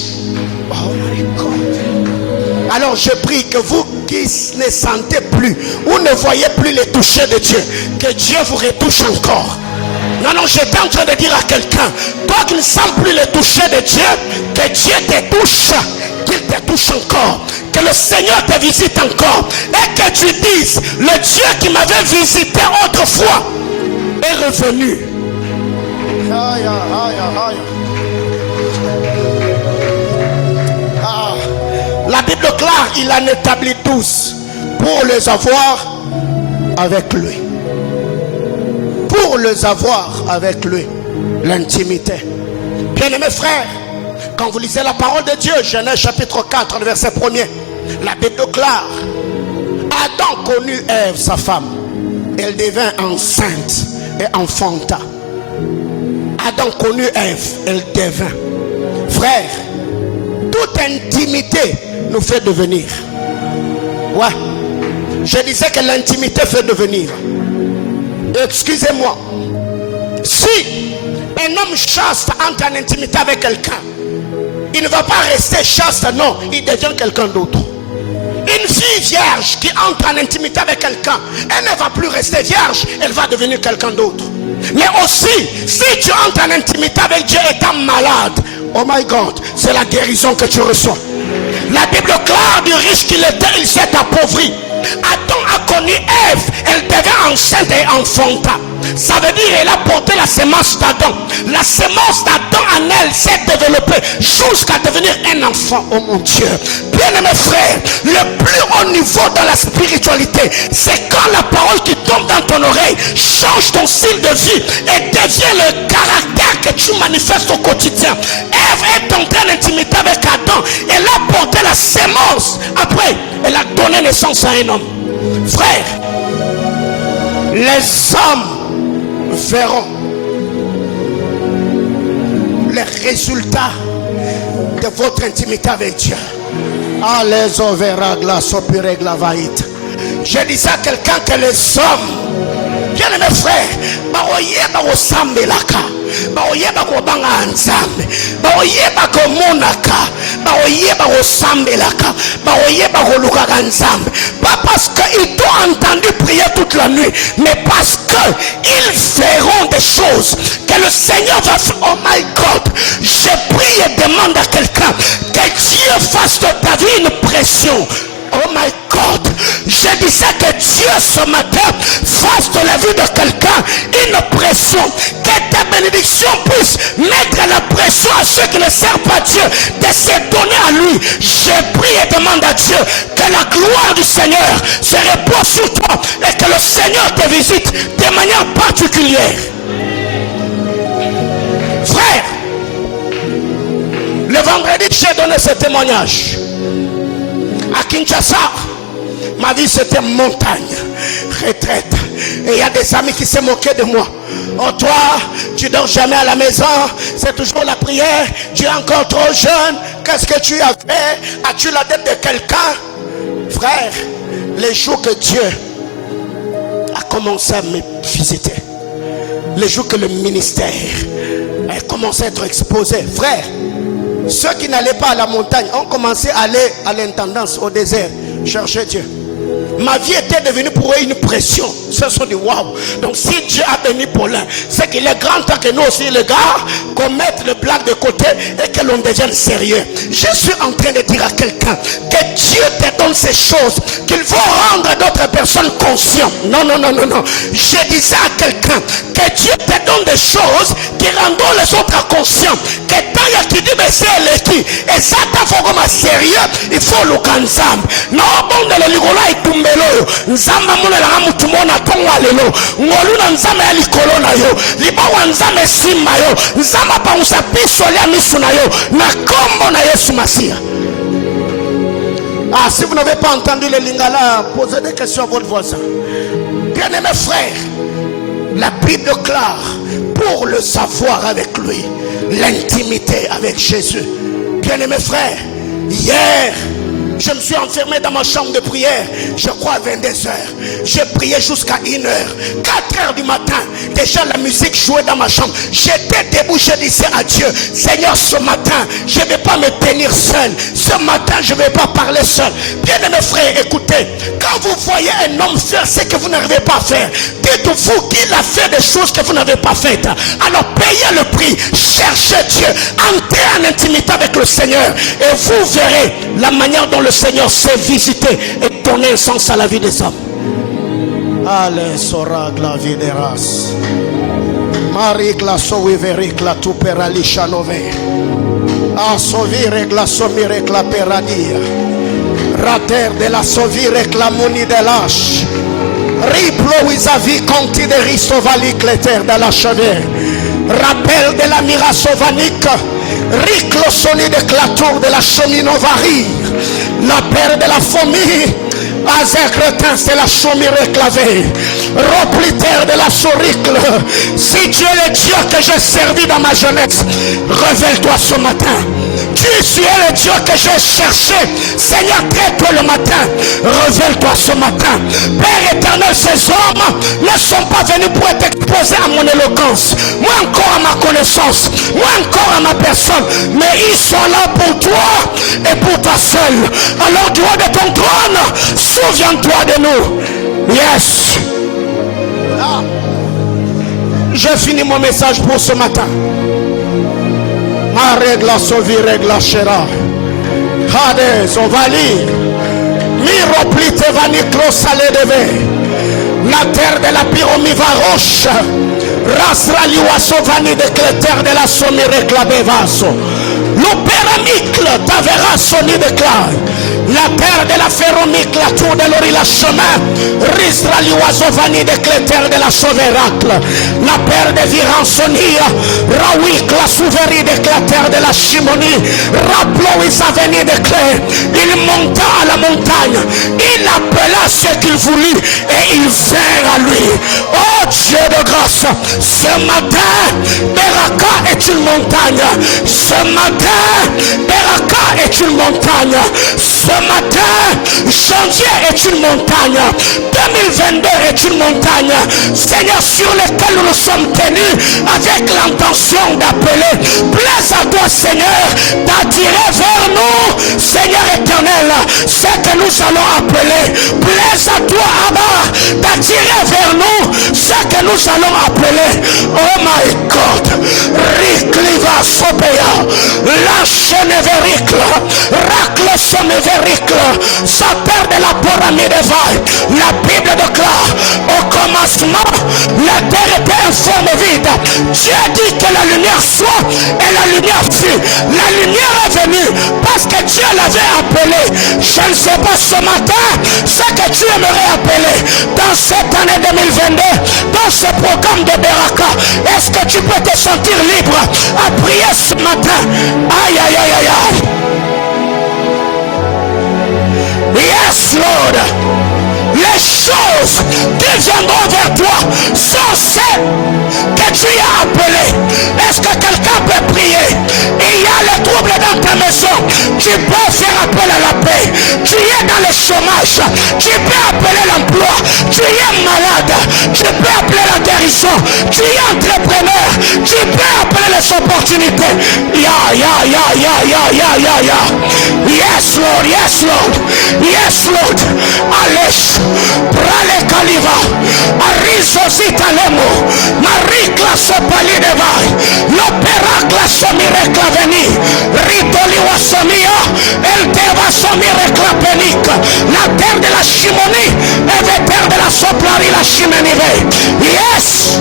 Oh my God. Alors je prie que vous qui ne sentez plus ou ne voyez plus les toucher de Dieu, que Dieu vous retouche encore. Non, non, j'étais en train de dire à quelqu'un, toi qui ne sens plus le toucher de Dieu, que Dieu te touche, qu'il te touche encore, que le Seigneur te visite encore, et que tu dises, le Dieu qui m'avait visité autrefois est revenu. Aïe, aïe, aïe, aïe. La Bible déclare, il en établit 12 pour les avoir avec lui. Pour les avoir avec lui. L'intimité. Bien-aimés frères, quand vous lisez la parole de Dieu, Genèse chapitre 4, le verset 1er, la Bible déclare, Adam connut Ève, sa femme. Elle devint enceinte et enfanta. Adam connut Ève, elle devint. Frère, toute intimité nous fait devenir. Ouais. Je disais que l'intimité fait devenir. Excusez-moi. Si un homme chaste entre en intimité avec quelqu'un, il ne va pas rester chaste, non, il devient quelqu'un d'autre. Une fille vierge qui entre en intimité avec quelqu'un, elle ne va plus rester vierge, elle va devenir quelqu'un d'autre. Mais aussi, si tu entres en intimité avec Dieu étant malade, Oh my God, c'est la guérison que tu reçois. La Bible clare du riche qu'il était, il s'est appauvri. Adam a connu Ève, elle devint enceinte et enfanta. Ça veut dire qu'elle a porté la semence d'Adam. La semence d'Adam en elle s'est développée jusqu'à devenir un enfant. Oh mon Dieu. Bien-aimés frères, le plus haut niveau dans la spiritualité, c'est quand la parole qui tombe dans ton oreille change ton style de vie et devient le caractère que tu manifestes au quotidien. Ève est entrée en intimité avec Adam. Elle a porté la semence. Après, elle a donné naissance à un homme. Frère, les hommes verront les résultats de votre intimité avec Dieu. Je disais à quelqu'un que les hommes, bien mes frères, baoyeba kobanga nzambe, baoyeba komonaka, baoyeba kosambelaka, baoyeba kolukaka nzambe. Pas parce qu'ils t'ont entendu prier toute la nuit, mais parce qu'ils feront des choses que le Seigneur va faire. Oh my God, je prie et demande à quelqu'un que Dieu fasse de ta vie une pression. Oh my God, je disais que Dieu ce matin fasse de la vie de quelqu'un une pression, que ta bénédiction puisse mettre la pression à ceux qui ne servent pas Dieu de se donner à lui. Je prie et demande à Dieu que la gloire du Seigneur se repose sur toi et que le Seigneur te visite de manière particulière. Frère, le vendredi j'ai donné ce témoignage. À Kinshasa, ma vie c'était montagne, retraite. Et il y a des amis qui se moquaient de moi. Oh toi, tu dors jamais à la maison, c'est toujours la prière, tu es encore trop jeune, qu'est-ce que tu as fait? As-tu la dette de quelqu'un? Frère, les jours que Dieu a commencé à me visiter, les jours que le ministère a commencé à être exposé, frère, ceux qui n'allaient pas à la montagne ont commencé à aller à l'intendance, au désert, chercher Dieu. Ma vie était devenue pour eux une pression. Ce sont des waouh. Donc si Dieu a béni Paulin, c'est qu'il est grand temps que nous aussi les gars, qu'on mette le blague de côté et que l'on devienne sérieux. Je suis en train de dire à quelqu'un que Dieu te donne ces choses qu'il faut rendre d'autres personnes conscientes. Non, non, non, non, non. Je disais à quelqu'un que Dieu te donne des choses qui rendront les autres conscients. Que tant il y a qui dit mais c'est l'équipe et ça t'a fait comme sérieux, il faut le kanzam. Non, bon de l'eligola et tout. Nzamba mona la mutu mona tongwa lelo ngolu na nzamba ya likolo na yo libawa nzamba simba yo nzamba pa usapiso ya misu na yo na kombo na Yesu Masia. Ah, si vous n'avez pas entendu le lingala, posez des questions à votre voisin. Bien-aimés frères, la Bible déclare pour le savoir avec lui, l'intimité avec Jésus. Bien-aimés frères, hier je me suis enfermé dans ma chambre de prière, je crois à 22 heures. J'ai prié jusqu'à 1 heure. 4 heures du matin, déjà la musique jouait dans ma chambre. J'étais debout, je disais à Dieu, Seigneur, ce matin, je ne vais pas me tenir seul. Ce matin, je ne vais pas parler seul. Bien-aimés frères, écoutez, quand vous voyez un homme faire ce que vous n'arrivez pas à faire, dites-vous qu'il a fait des choses que vous n'avez pas faites. Alors payez le prix, cherchez Dieu, entrez en intimité avec le Seigneur et vous verrez la manière dont le Seigneur sait visiter et donner un sens à la vie des hommes. Allez, sora la vie des races. Marie la soiveric la tu perali chanove. A sovire la somire la peradia. Rater de la sovire la moni de l'âge. Riplo wisavi conti de ristovalic l'éter de la cheveux. Rappel de la mirasovanique. Riclo soni de clatour de la cheminovarie. La paire de la famille, Azekretin, c'est la chomie réclavée. Remplitaire de la soricle. Si Dieu est le Dieu que j'ai servi dans ma jeunesse, révèle-toi ce matin. Tu es le Dieu que j'ai cherché. Seigneur, très tôt le matin, révèle-toi ce matin. Père éternel, ces hommes ne sont pas venus pour être exposés à mon éloquence, moi encore à ma connaissance, moi encore à ma personne, mais ils sont là pour toi et pour toi seul. Alors du haut de ton trône, souviens-toi de nous. Yes. J'ai fini mon message pour ce matin. Ma regla sovi regla shera. Hades ovali. Miro plite vaniclo sale deve. La terre de la pyromiva roche. Rasra liwaso vani de cléter de la somi réclamé vaso. L'opéramicle t'avera sonné de clair. La terre de la ferromique, la tour de l'ori, la chemin. Risra l'oiseau vani de cléter de la sauveracle. La paire de viransonia. Rawik, la souverie de cléter de la chimonie. Rappelons sa venue de clé. Il monta à la montagne. Il appela ce qu'il voulut et il vint à lui. Oh Dieu de grâce, ce matin, Beraka est une montagne. Ce matin, Beraka est une montagne. Ce matin, janvier est une montagne. 2022 est une montagne. Seigneur, sur laquelle nous nous sommes tenus avec l'intention d'appeler. Plaise à toi, Seigneur, d'attirer vers nous, Seigneur éternel, ce que nous allons appeler. Plaise à toi, Abba, d'attirer vers nous ce que nous allons appeler. Oh my God, Rikliva Sobeya, lâche nevericle, racle son nevericle, sa terre de la pyramide de vaille. La Bible déclare, au commencement, la terre était informe vide. Dieu dit que la lumière soit et la lumière fut. La lumière est venue parce que Dieu l'avait appelé. Je ne sais pas ce matin ce que tu aimerais appeler dans cette année 2022, dans ce programme de Beraka. Est-ce que tu peux te sentir libre à prier ce matin? Aïe aïe aïe aïe aïe. Yes Lord. Les choses qui viendront vers toi sont celles que tu as appelées. Est-ce que quelqu'un peut prier? Il y a le trouble dans ta maison. Tu peux faire appel à la paix. Tu es dans le chômage. Tu peux appeler l'emploi. Tu es malade. Tu peux appeler la guérison. Tu es entrepreneur. Tu peux appeler les opportunités. Yes Lord, yes Lord, yes Lord. Allez. Prale Kaliva, Arizo Zitalemo, Marikla Sopali de Vai, l'opéracle Somirekla Veni, Ritoliwa Somia, El Teva Somirekla Penik, la terre de la chimonie, et la terre de la soplari la chimenive. Yes!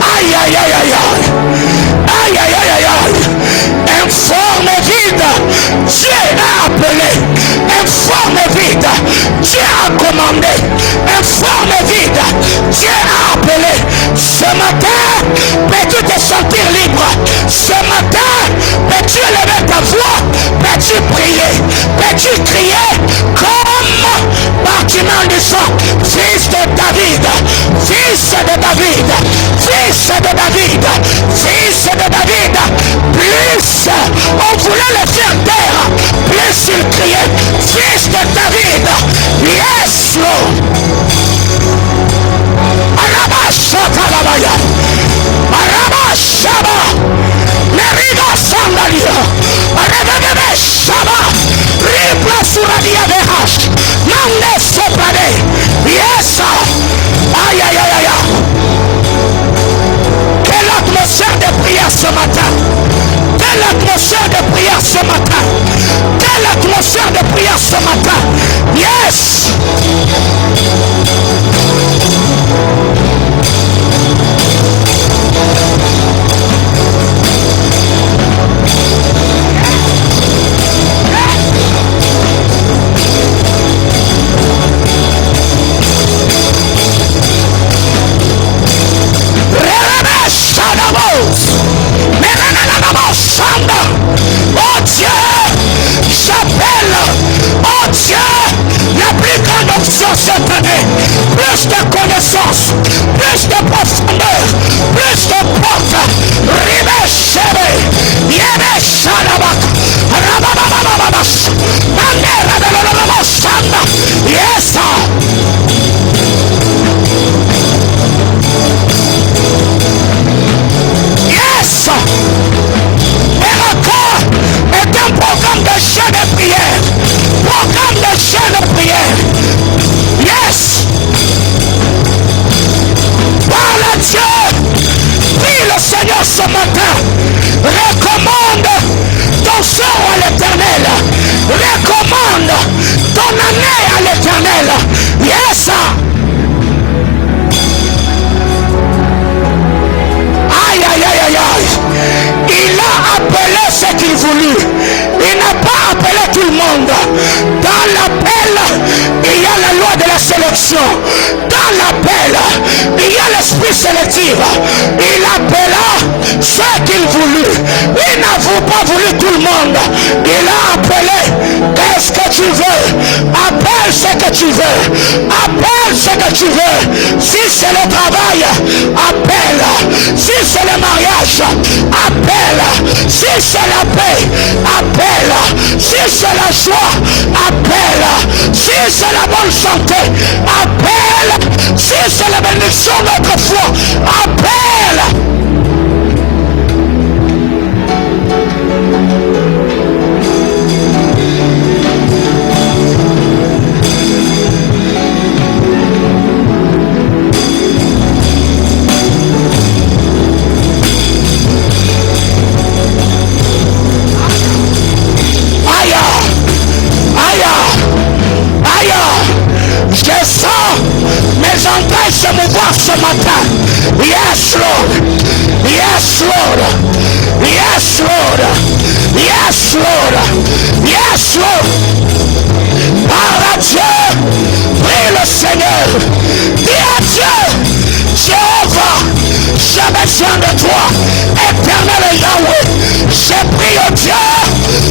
Aïe aïe aïe aïe aïe. Aïe aïe aïe aïe aïe. Informe vide, Dieu a appelé. Informe vide, Dieu a commandé. Informe vide, Dieu a appelé. Ce matin, peux-tu te sentir libre? Ce matin, peux-tu élever ta voix? Peux-tu prier? Peux-tu crier comme Bartimée en disant, fils de David, fils de David, fils de David, fils de David. Plus on voulait le faire taire, plus il criait, fils de David. Yes Lord. Arabashakalabaya, Arabashaba, Meriga Sandalia, Arabebe Shaba, Ripla Suradia Vehash, Mande Soprade. Yes. Aïe aïe aïe aïe. Quelle atmosphère de prière ce matin. Quelle atmosphère de prière ce matin. Quelle atmosphère de prière ce matin. Yes. Oh Dieu, j'appelle, oh Dieu, la plus grande option cette année, plus de connaissances, plus de profondeur, plus de portes, Ribe Chebe, Yebe Shalabak, Rabababababas, Manera de l'Olomosanda, yes. Yes. Est un programme de jeûne et prière. Programme de jeûne et prière. Yes. Parle à Dieu. Prie le Seigneur ce matin. appelle. Yes. Aïe, aïe, aïe, aïe, aïe. Il a appelé ce qu'il voulut. Il n'a pas appelé tout le monde. Dans l'appel, il y a la loi de la sélection. Dans l'appel, il y a l'esprit sélectif. Il appela ce qu'il voulut. Il n'a pas voulu tout le monde. Il a appelé. Qu'est-ce que tu veux? Appelle ce que tu veux. Appelle ce que tu veux. Si c'est le travail, appelle. Si c'est le mariage, appelle. Si c'est la paix, appelle. Si c'est la joie, appelle. Si c'est la bonne santé, appelle. Si c'est la bénédiction de notre foi, appelle. Je sens mes entrailles se mouvoir ce matin. Yes, Lord. Yes, Lord. Yes, Lord. Yes, Lord. Yes, Lord. Parle à Dieu. Prie le Seigneur. Dis à Dieu. Jéhovah, j'ai besoin de toi. Éternel Yahweh. J'ai pris au Dieu.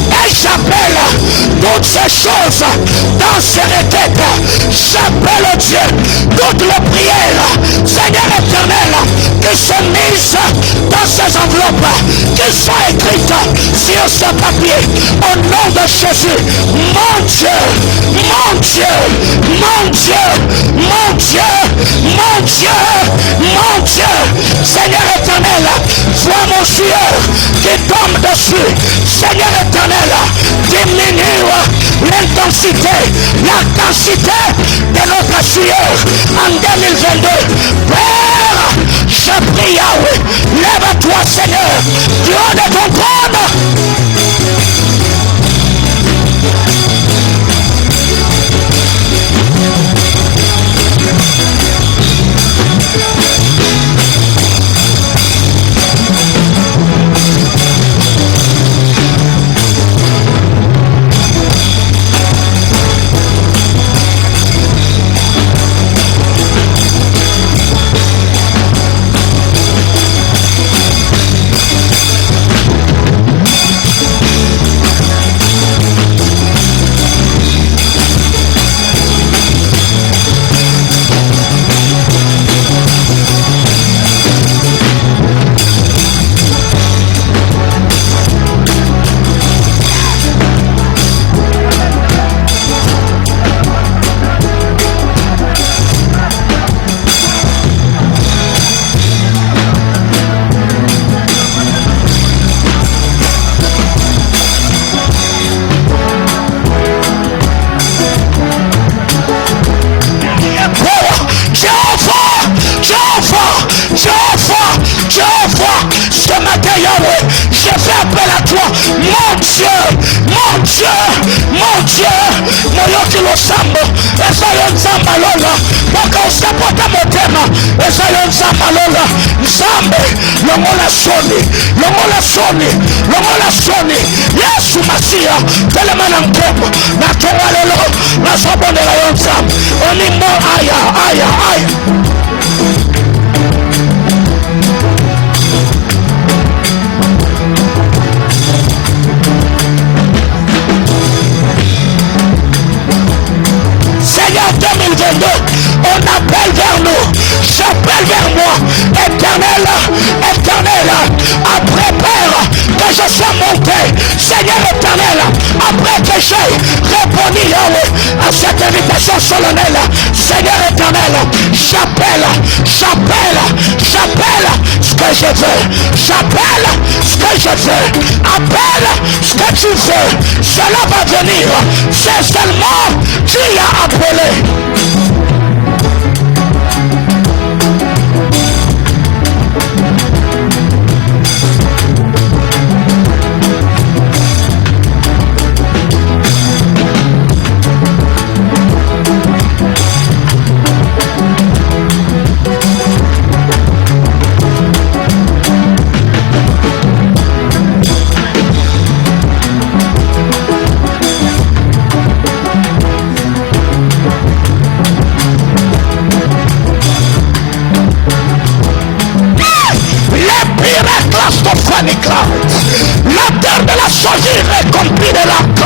Et j'appelle toutes ces choses dans ces requêtes. J'appelle au Dieu toutes les prières, Seigneur éternel, qui sont mises dans ces enveloppes, qui sont écrites sur ce papier. Au nom de Jésus, mon Dieu, mon Dieu, mon Dieu, mon Dieu, mon Dieu, mon Dieu, Seigneur éternel, vois mon sueur qui tombe dessus. Seigneur éternel, diminue l'intensité, la quantité de notre sueur en 2022. Père, je prie Yahweh, lève-toi Seigneur, du haut de ton trône. Yesu Masia telemana mkomo na towalelo na sabonela yonzam onimbo aya Seigneur 2022, on appelle vers nous, j'appelle vers moi, éternel, après Père, que je sois monté, Seigneur éternel, après que j'ai répondu Yahweh à cette invitation solennelle, Seigneur éternel, j'appelle ce que je veux, j'appelle ce que je veux, appelle ce que tu veux, cela va venir, c'est seulement tu as appelé. La terre de la choisie remplie de l'arc.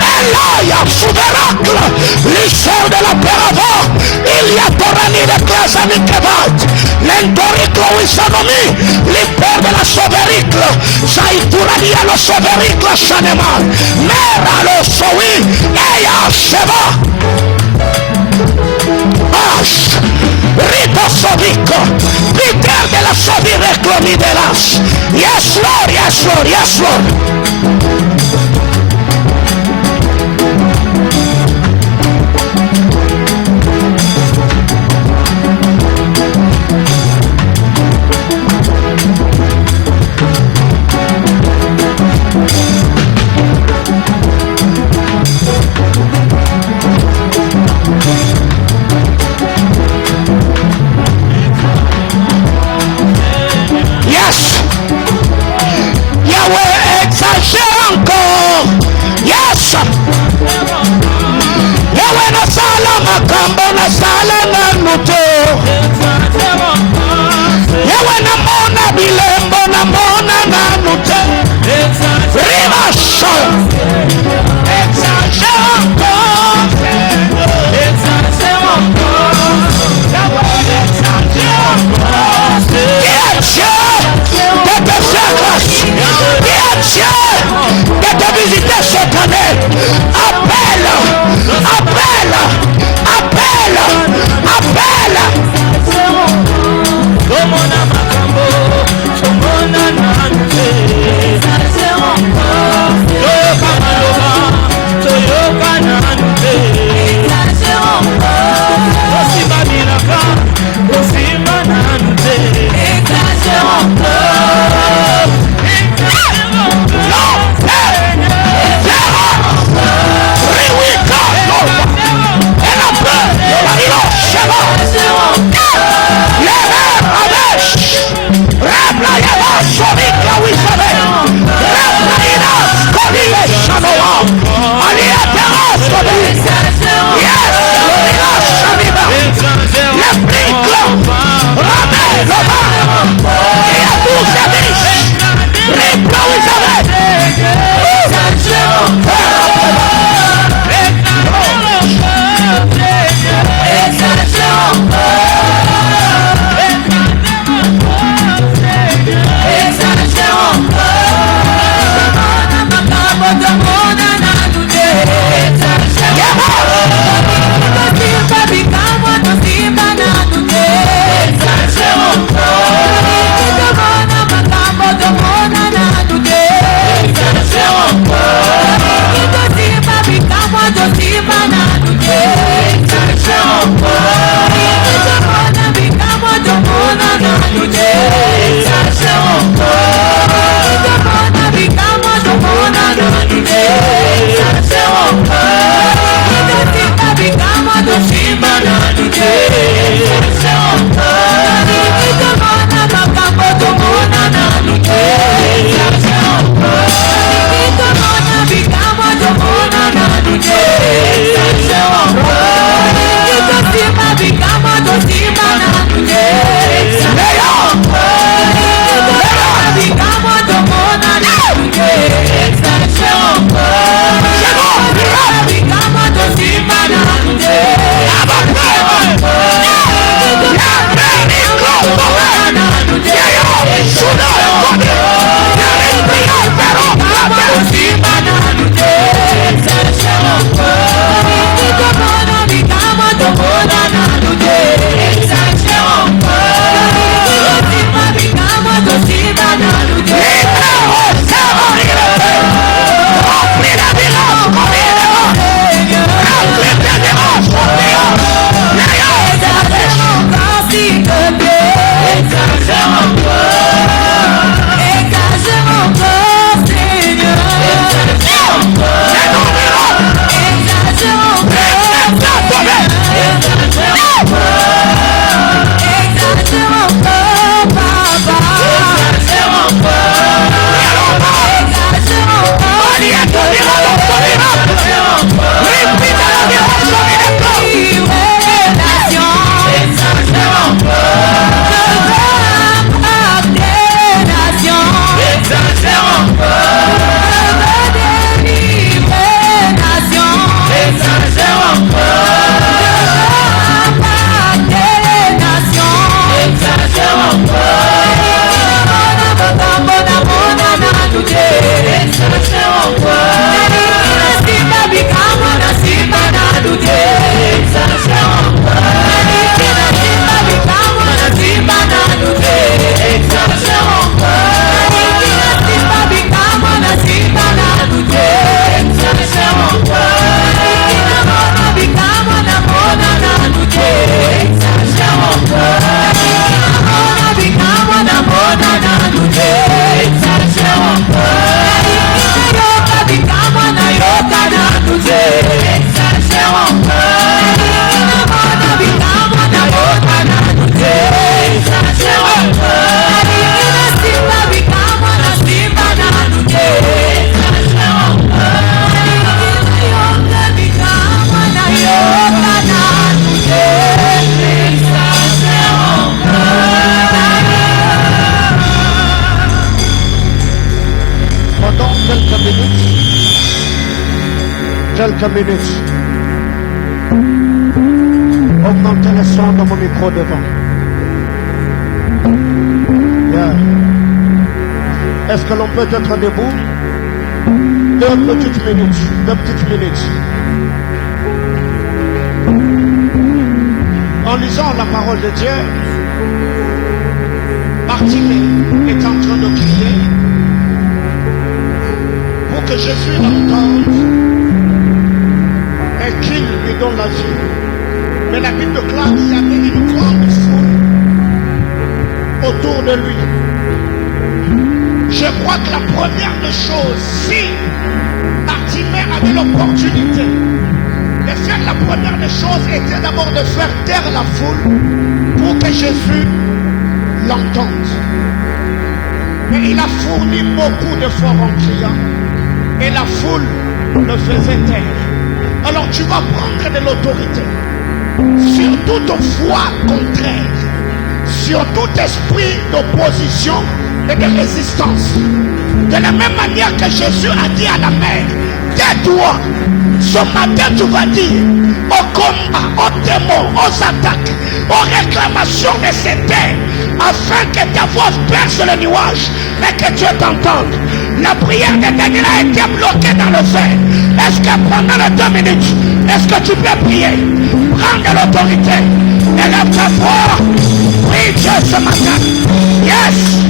Et là, il y a souveracle. L'issue de la péravant. Il y a torani de classe avec Kevat. L'entoricle où ils sont mis. Les pères de la sauvericle. Ça y tourani à la sauvericle chanemal. Mère à le soui. Et à Sheva. Rito sovico, Peter de la sovireclo mi de las. Yes Lord, yes Lord, yes Lord. Yahweh exagère encore. Yes. Yahweh na sala makambo na sala na nuto. Yahweh na mona bilembo na mona na nuto. Rivacho. Exagère encore. Exagère encore. Yahweh exagère encore. De te faire grâce, de te visiter cette année. Appelle, appelle, appelle, appelle. quelques minutes. Augmentez le son de mon micro devant. Yeah. Est-ce que l'on peut être debout? 2 petites minutes. 2 petites minutes. En lisant la parole de Dieu, Bartimée est en train de crier pour que Jésus l'entende et qu'il lui donne la vie. Mais la Bible déclare qu'il y avait une grande foule autour de lui. Je crois que la première des choses, si Bartimée avait l'opportunité de faire la première des choses, était d'abord de faire taire la foule pour que Jésus l'entende. Mais il a fourni beaucoup d'efforts en criant et la foule le faisait taire. Alors tu vas prendre de l'autorité sur toute foi contraire, sur tout esprit d'opposition et de résistance. De la même manière que Jésus a dit à la mer, tais-toi, ce matin tu vas dire au combat, aux démons, aux attaques, aux réclamations de ces terres, afin que ta voix perce le nuage et que Dieu t'entende. La prière de Daniel a été bloquée dans le feu. Est-ce que pendant les 2 minutes, est-ce que tu peux prier? Prends de l'autorité. Élève ta voix. Prie Dieu ce matin. Yes.